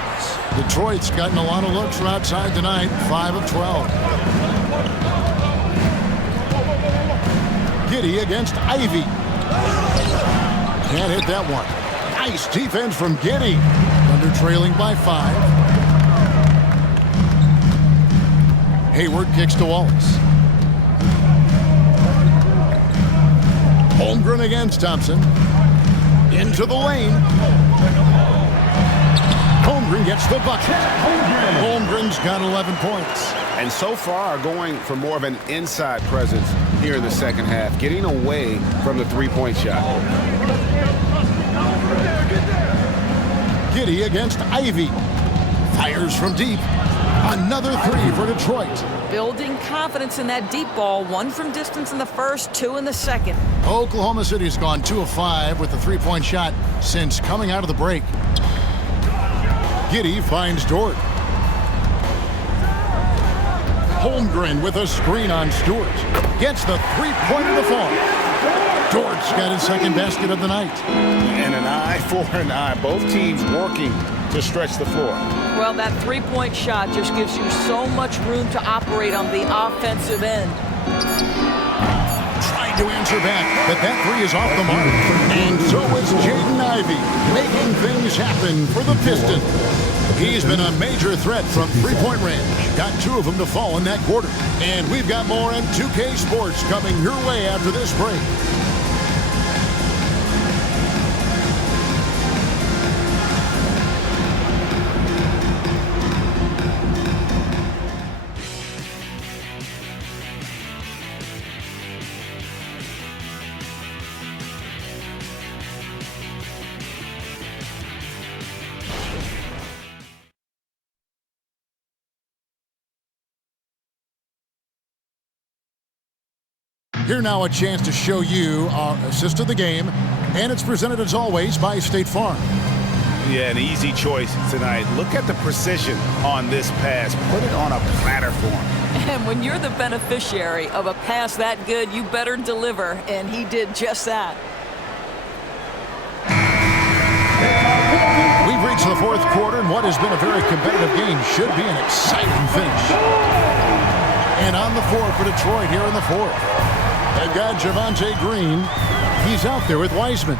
Detroit's gotten a lot of looks from outside tonight. 5 of 12. Giddy against Ivy. Can't hit that one. Nice defense from Giddy. Thunder trailing by 5. Hayward kicks to Wallace. Holmgren against Thompson. Into the lane. Holmgren gets the bucket. Holmgren's got 11 points. And so far going for more of an inside presence here in the second half, getting away from the three-point shot. Giddy against Ivy. Fires from deep. Another three for Detroit. Building confidence in that deep ball. 1 from distance in the first, 2 in the second. Oklahoma City's gone 2 of 5 with the three-point shot since coming out of the break. Giddy finds Dort. Holmgren with a screen on Stewart. Gets the three-pointer to fall. Dort's got his second basket of the night. And an eye for an eye. Both teams working to stretch the floor. Well, that three-point shot just gives you so much room to operate on the offensive end. Trying to answer back, but that three is off the mark. And so is Jaden Ivey, making things happen for the Pistons. He's been a major threat from three-point range. Got 2 of them to fall in that quarter. And we've got more in 2K Sports coming your way after this break. Here now a chance to show you our assist of the game, and it's presented as always by State Farm. Yeah, an easy choice tonight. Look at the precision on this pass. Put it on a platter for him. And when you're the beneficiary of a pass that good, you better deliver, and he did just that. We've reached the fourth quarter, and what has been a very competitive game should be an exciting finish. And on the floor for Detroit here in the fourth. They've got Javonte Green. He's out there with Weissman.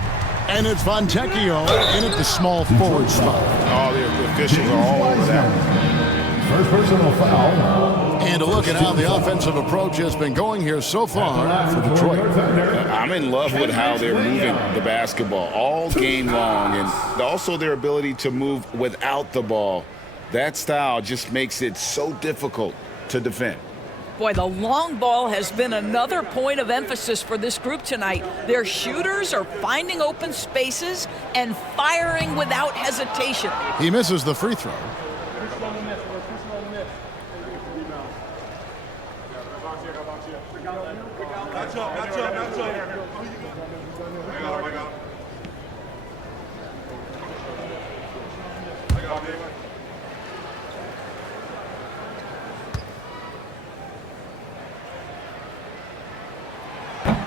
And it's Fontecchio in at the small forward spot. Oh, the officials are all over that. First personal foul. And a look at how the offensive approach has been going here so far for Detroit. I'm in love with how they're moving the basketball all game long, and also their ability to move without the ball. That style just makes it so difficult to defend. Boy, the long ball has been another point of emphasis for this group tonight. Their shooters are finding open spaces and firing without hesitation. He misses the free throw.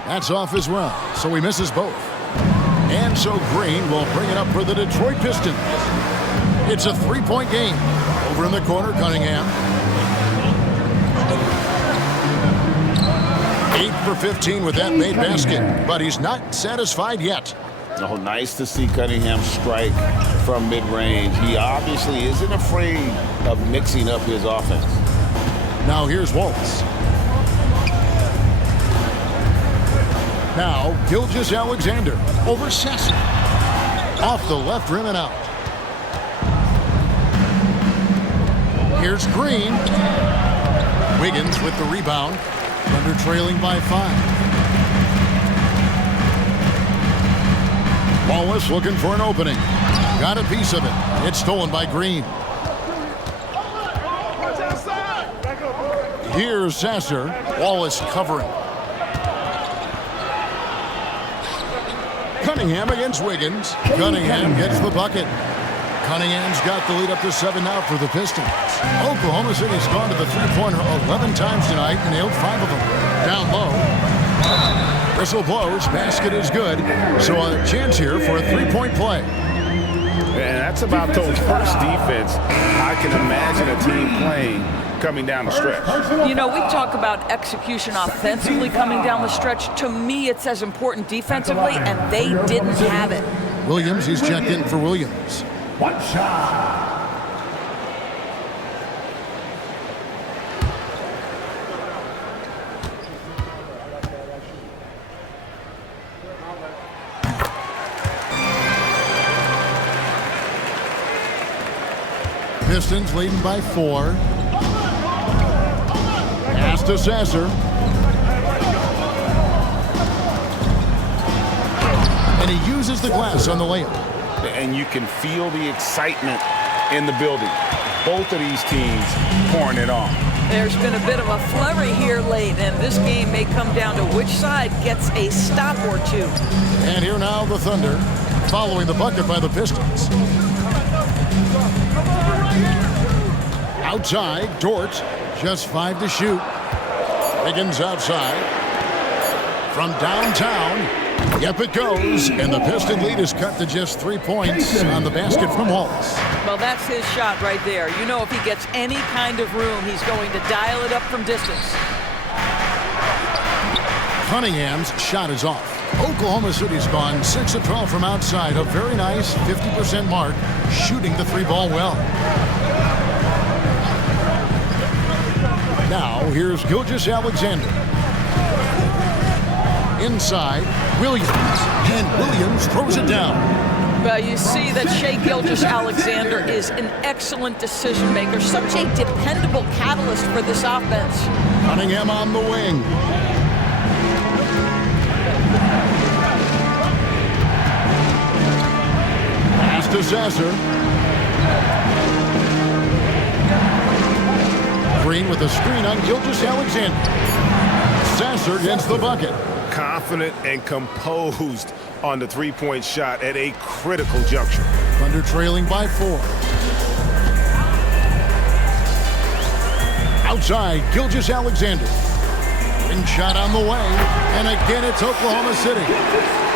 That's off as well, so he misses both. And so Green will bring it up for the Detroit Pistons. It's a three-point game. Over in the corner, Cunningham. 8 for 15 with that made basket, but he's not satisfied yet. Oh, nice to see Cunningham strike from mid-range. He obviously isn't afraid of mixing up his offense. Now here's Wallace. Now, Gilgeous-Alexander over Sasser. Off the left rim and out. Here's Green. Wiggins with the rebound. Thunder trailing by 5. Wallace looking for an opening. Got a piece of it. It's stolen by Green. Here's Sasser. Wallace covering. Cunningham against Wiggins. Cunningham gets the bucket. Cunningham's got the lead up to 7 now for the Pistons. Oklahoma City's gone to the three-pointer 11 times tonight and nailed 5 of them. Down low. Whistle blows. Basket is good. So a chance here for a three-point play. And that's about those first defense I can imagine a team playing coming down the stretch. You know, we talk about execution offensively coming down the stretch. To me, it's as important defensively, and they didn't have it. Williams, he's checked in for Williams. One shot. Pistons leading by 4. Pass to Sasser. And he uses the glass on the layup. And you can feel the excitement in the building. Both of these teams pouring it on. There's been a bit of a flurry here late, and this game may come down to which side gets a stop or two. And here now the Thunder, following the bucket by the Pistons. Outside, Dort, just 5 to shoot. Wiggins outside. From downtown, yep, it goes. And the Piston lead is cut to just 3 points on the basket from Wallace. Well, that's his shot right there. You know, if he gets any kind of room, he's going to dial it up from distance. Cunningham's shot is off. Oklahoma City's gone 6 of 12 from outside. A very nice 50% mark, shooting the 3-ball well. Now, here's Gilgeous-Alexander. Inside, Williams. And Williams throws it down. Well, you see that Shai Gilgeous-Alexander is an excellent decision maker, such a dependable catalyst for this offense. Cunningham on the wing. Pass to Sasser. Green with a screen on Gilgeous-Alexander. Sasser gets the bucket. Confident and composed on the three-point shot at a critical juncture. Thunder trailing by 4. Outside, Gilgeous-Alexander. Ring shot on the way, and again it's Oklahoma City.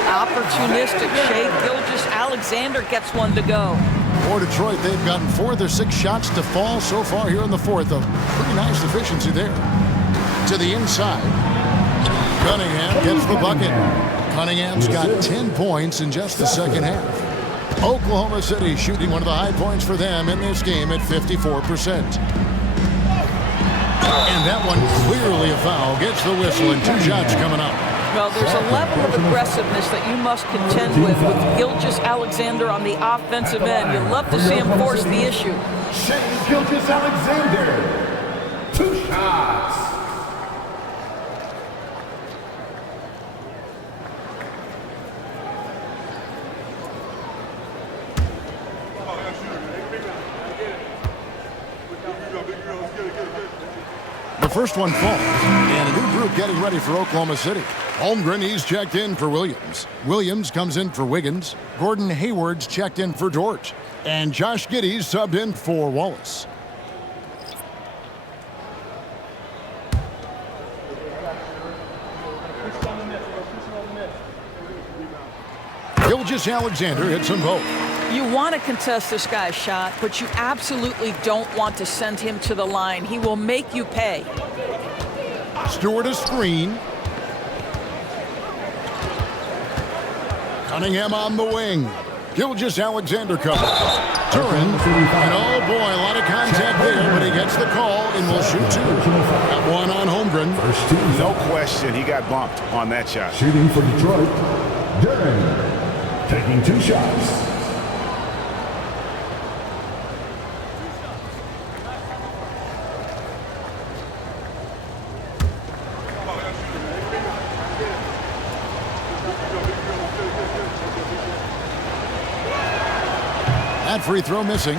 Opportunistic. Shai Gilgeous-Alexander gets one to go. For Detroit, they've gotten 4 of their 6 shots to fall so far here in the fourth. A pretty nice efficiency there. To the inside. Cunningham gets the bucket. Cunningham's got 10 points in just the second half. Oklahoma City shooting one of the high points for them in this game at 54%. And that one clearly a foul. Gets the whistle and 2 shots coming up. Well, there's a level of aggressiveness that you must contend with Gilgeous-Alexander on the offensive end. You'd love to see him force the issue. Shai Gilgeous-Alexander. 2 shots. The first one falls, and a new group getting ready for Oklahoma City. Holmgren, he's checked in for Williams. Williams comes in for Wiggins. Gordon Hayward's checked in for Dort. And Josh Giddey's subbed in for Wallace. Gilgeous-Alexander hits them both. You want to contest this guy's shot, but you absolutely don't want to send him to the line. He will make you pay. Stewart a screen. Cunningham on the wing. Gilgeous-Alexander cover. Turin. And oh boy, a lot of contact there, but he gets the call and will shoot 2. Got one on Holmgren. No question, he got bumped on that shot. Shooting for Detroit, Duran. Taking 2 shots. free throw missing.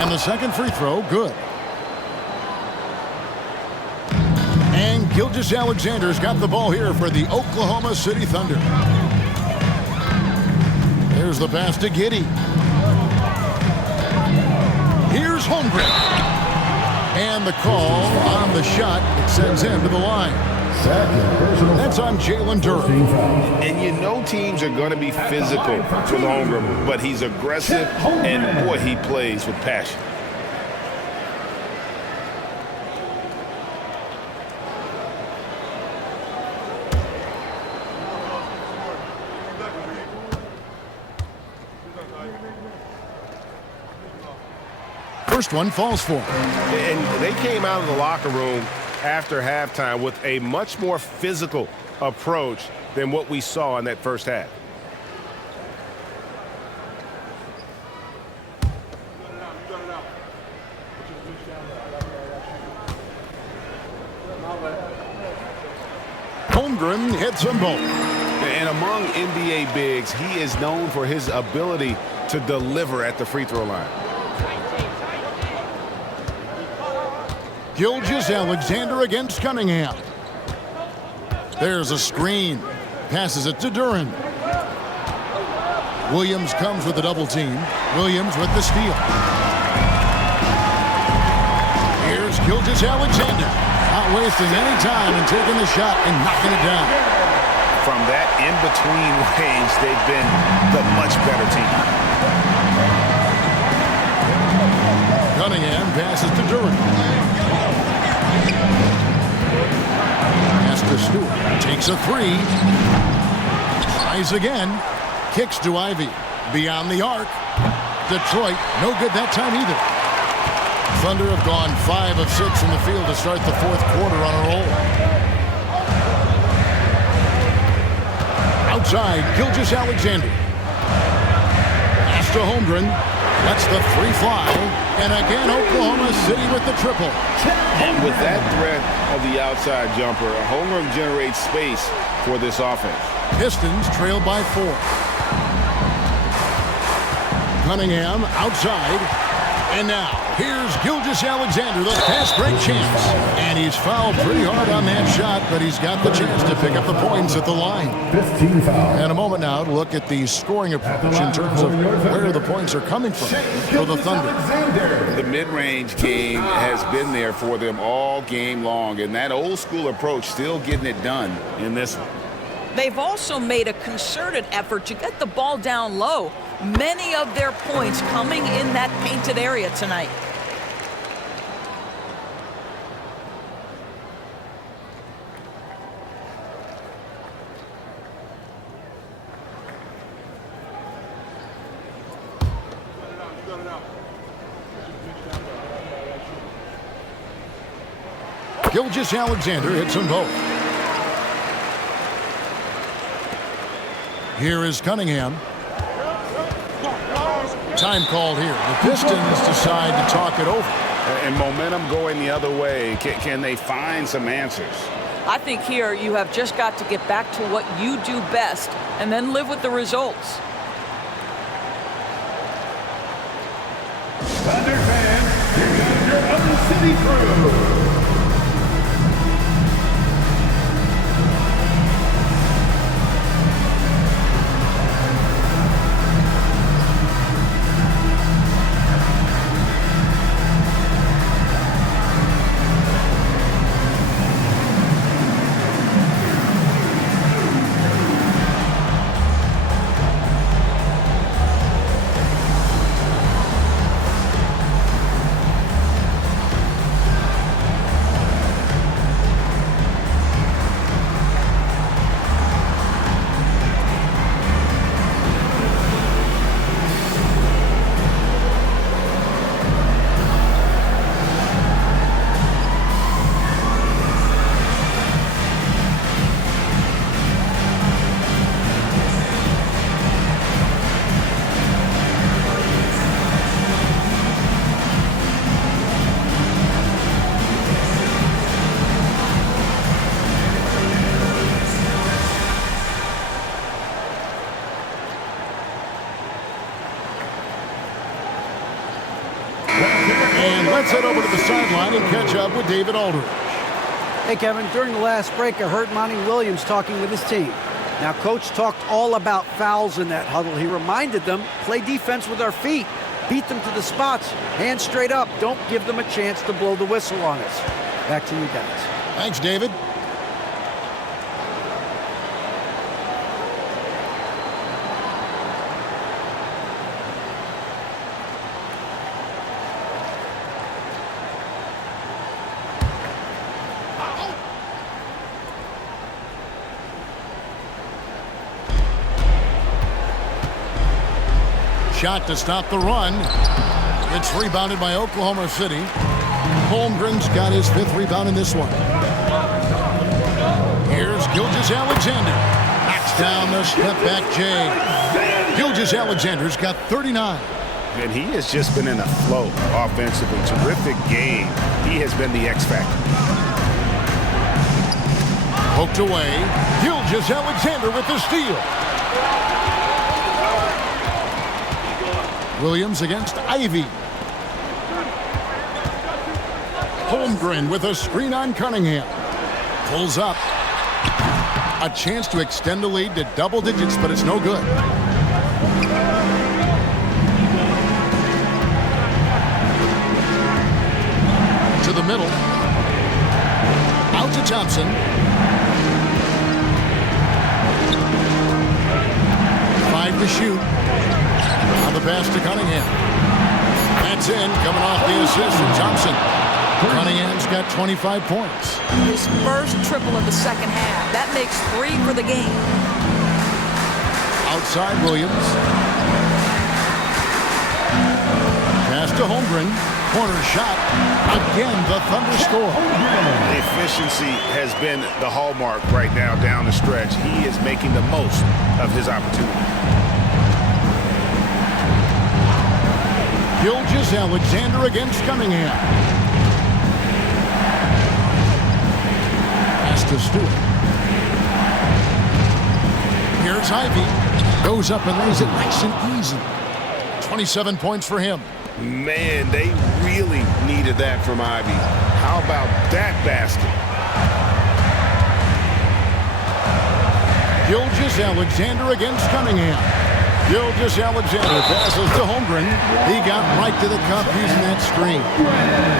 And the second free throw, good. And Gilgeous-Alexander's got the ball here for the Oklahoma City Thunder. There's the pass to Giddey. Here's Holmgren. And the call on the shot. It sends him to the line. That's on Jalen Duren. And you know teams are going to be physical with Holmgren, but he's aggressive, and boy, he plays with passion. First one falls for him. And they came out of the locker room after halftime with a much more physical approach than what we saw in that first half. Holmgren hits them both. And among NBA bigs, he is known for his ability to deliver at the free throw line. Gilgeous-Alexander against Cunningham. There's a screen. Passes it to Duren. Williams comes with a double team. Williams with the steal. Here's Gilgeous-Alexander. Not wasting any time and taking the shot and knocking it down. From that in-between range, they've been the much better team. Cunningham passes to Duren. Pass to Stewart. Takes a three. Tries again. Kicks to Ivy. Beyond the arc. Detroit, no good that time either. Thunder have gone 5 of 6 from the field to start the fourth quarter on a roll. Outside, Gilgeous-Alexander. Pass to Holmgren. Lets the three fly. And again, Oklahoma City with the triple. And with that threat of the outside jumper, Holmgren generates space for this offense. Pistons trail by 4. Cunningham outside. And now, here's Gilgeous-Alexander, the fast break champs. And he's fouled pretty hard on that shot, but he's got the chance to pick up the points at the line. 15 fouls. And a moment now to look at the scoring approach in terms of where the points are coming from for the Thunder. The mid-range game has been there for them all game long, and that old-school approach still getting it done in this one. They've also made a concerted effort to get the ball down low. Many of their points coming in that painted area tonight. Gilgeous-Alexander hits them both. Here is Cunningham. Time called here. The Pistons decide to talk it over. And momentum going the other way. Can they find some answers? I think here you have just got to get back to what you do best and then live with the results. Thunder fans, here comes your own city crew. Let's head over to the sideline and catch up with David Aldridge. Hey, Kevin, during the last break, I heard Monty Williams talking with his team. Now, Coach talked all about fouls in that huddle. He reminded them, play defense with our feet. Beat them to the spots. Hands straight up. Don't give them a chance to blow the whistle on us. Back to you guys. Thanks, David. Shot to stop the run. It's rebounded by Oklahoma City. Holmgren's got his 5th rebound in this one. Here's Gilgeous-Alexander. Knocks down the step-back Jay. Gilgeous-Alexander's got 39. And he has just been in a flow offensively. Terrific game. He has been the X factor. Poked away. Gilgeous-Alexander with the steal. Williams against Ivy. Holmgren with a screen on Cunningham. Pulls up. A chance to extend the lead to double digits, but it's no good. To the middle. Out to Thompson. Five to shoot. On the pass to Cunningham. That's in, coming off the assist from Thompson. Cunningham's got 25 points. His first triple of the second half. That makes 3 for the game. Outside Williams. Pass to Holmgren. Corner shot. Again, the Thunder score. Efficiency has been the hallmark right now down the stretch. He is making the most of his opportunity. Gilgeous-Alexander against Cunningham. Pass to Stewart. Here's Ivy. Goes up and lays it nice and easy. 27 points for him. Man, they really needed that from Ivy. How about that basket? Gilgeous-Alexander against Cunningham. Gilgeous-Alexander passes to Holmgren. He got right to the cup using that screen.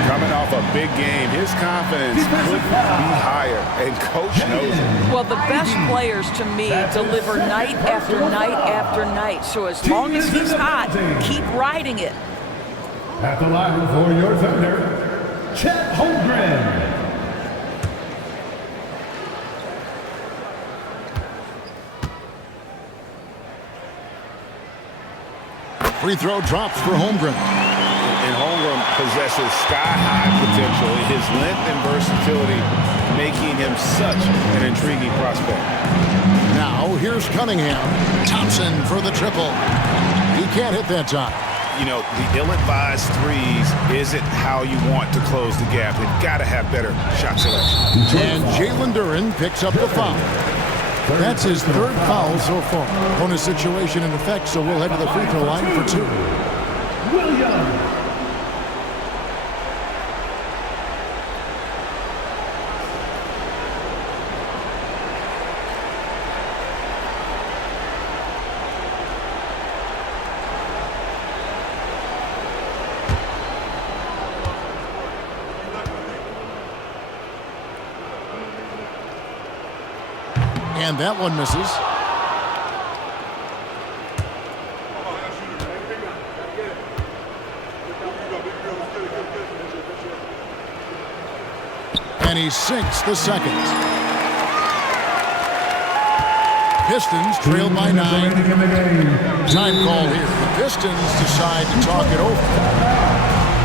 Coming off a big game, his confidence could be higher, and Coach knows it. Well, the best players, to me, deliver night after night after night. So as long as he's hot, keep riding it. At the line for your Thunder, Chet Holmgren. Free throw drops for Holmgren. And Holmgren possesses sky-high potential. His length and versatility making him such an intriguing prospect. Now, here's Cunningham. Thompson for the triple. He can't hit that time. You know, the ill-advised threes isn't how you want to close the gap. They've got to have better shot selection. And Jalen Duren picks up the foul. That's his 3rd foul so far. Bonus situation in effect, so we'll head to the free throw line for 2. Williams. And that one misses. And he sinks the second. Pistons trailed by 9. Time called here. The Pistons decide to talk it over.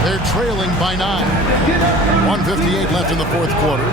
They're trailing by 9. 1:58 left in the 4th quarter.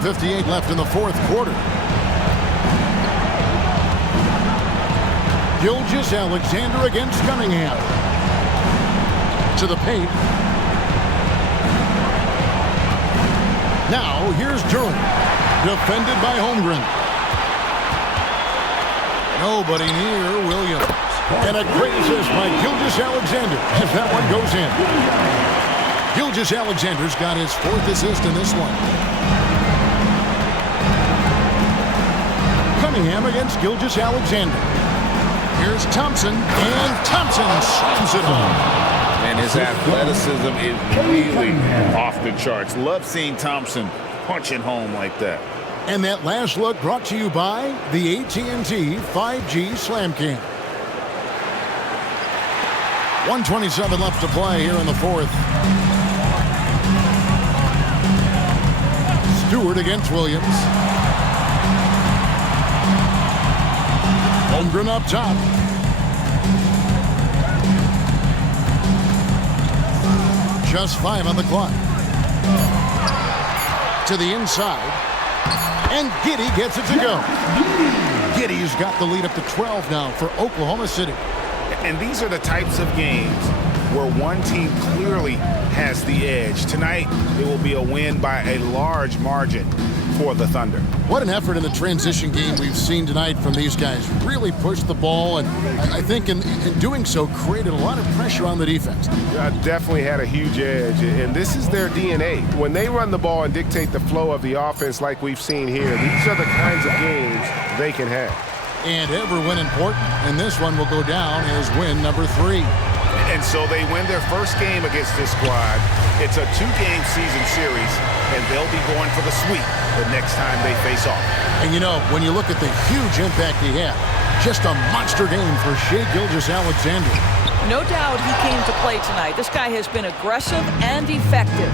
1:58 left in the fourth quarter. Gilgeous-Alexander against Cunningham. To the paint. Now, here's Durant. Defended by Holmgren. Nobody near Williams. And a great assist by Gilgeous-Alexander as that one goes in. Gilgeous-Alexander's got his fourth assist in this one. Cunningham against Gilgeous-Alexander. Here's Thompson, and Thompson slams it home. And his athleticism is really off the charts. Love seeing Thompson punching home like that. And that last look brought to you by the AT&T 5G Slam Cam. 1:27 left to play here in the fourth. Stewart against Williams. Holmgren up top. Just 5 on the clock. To the inside. And Giddey gets it to go. Giddey's got the lead up to 12 now for Oklahoma City. And these are the types of games where one team clearly has the edge. Tonight, it will be a win by a large margin for the Thunder. What an effort in the transition game we've seen tonight from these guys. Really pushed the ball, and I think in doing so created a lot of pressure on the defense. Definitely had a huge edge, and this is their DNA. When they run the ball and dictate the flow of the offense like we've seen here, these are the kinds of games they can have. And every win important, and this one will go down as win number 3. And so they win their first game against this squad. It's a 2-game season series, and they'll be going for the sweep the next time they face off. And you know, when you look at the huge impact he had, just a monster game for Shai Gilgeous-Alexander. No doubt he came to play tonight. This guy has been aggressive and effective.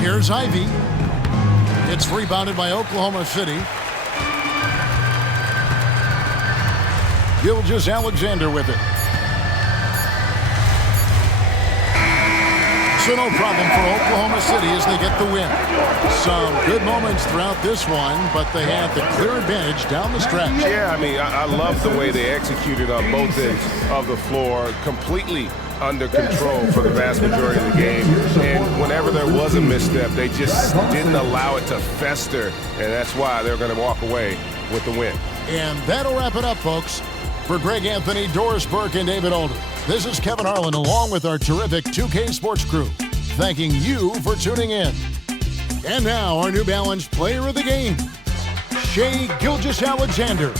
Here's Ivy. It's rebounded by Oklahoma City. Gilgeous-Alexander with it. So no problem for Oklahoma City as they get the win. Some good moments throughout this one, but they had the clear advantage down the stretch. Yeah, I mean, I love the way they executed on both ends of the floor, completely under control for the vast majority of the game. And whenever there was a misstep, they just didn't allow it to fester, and that's why they're going to walk away with the win. And that'll wrap it up, folks. For Greg Anthony, Doris Burke, and David Older, this is Kevin Harlan along with our terrific 2K Sports crew, thanking you for tuning in. And now, our New Balance Player of the Game, Shai Gilgeous-Alexander.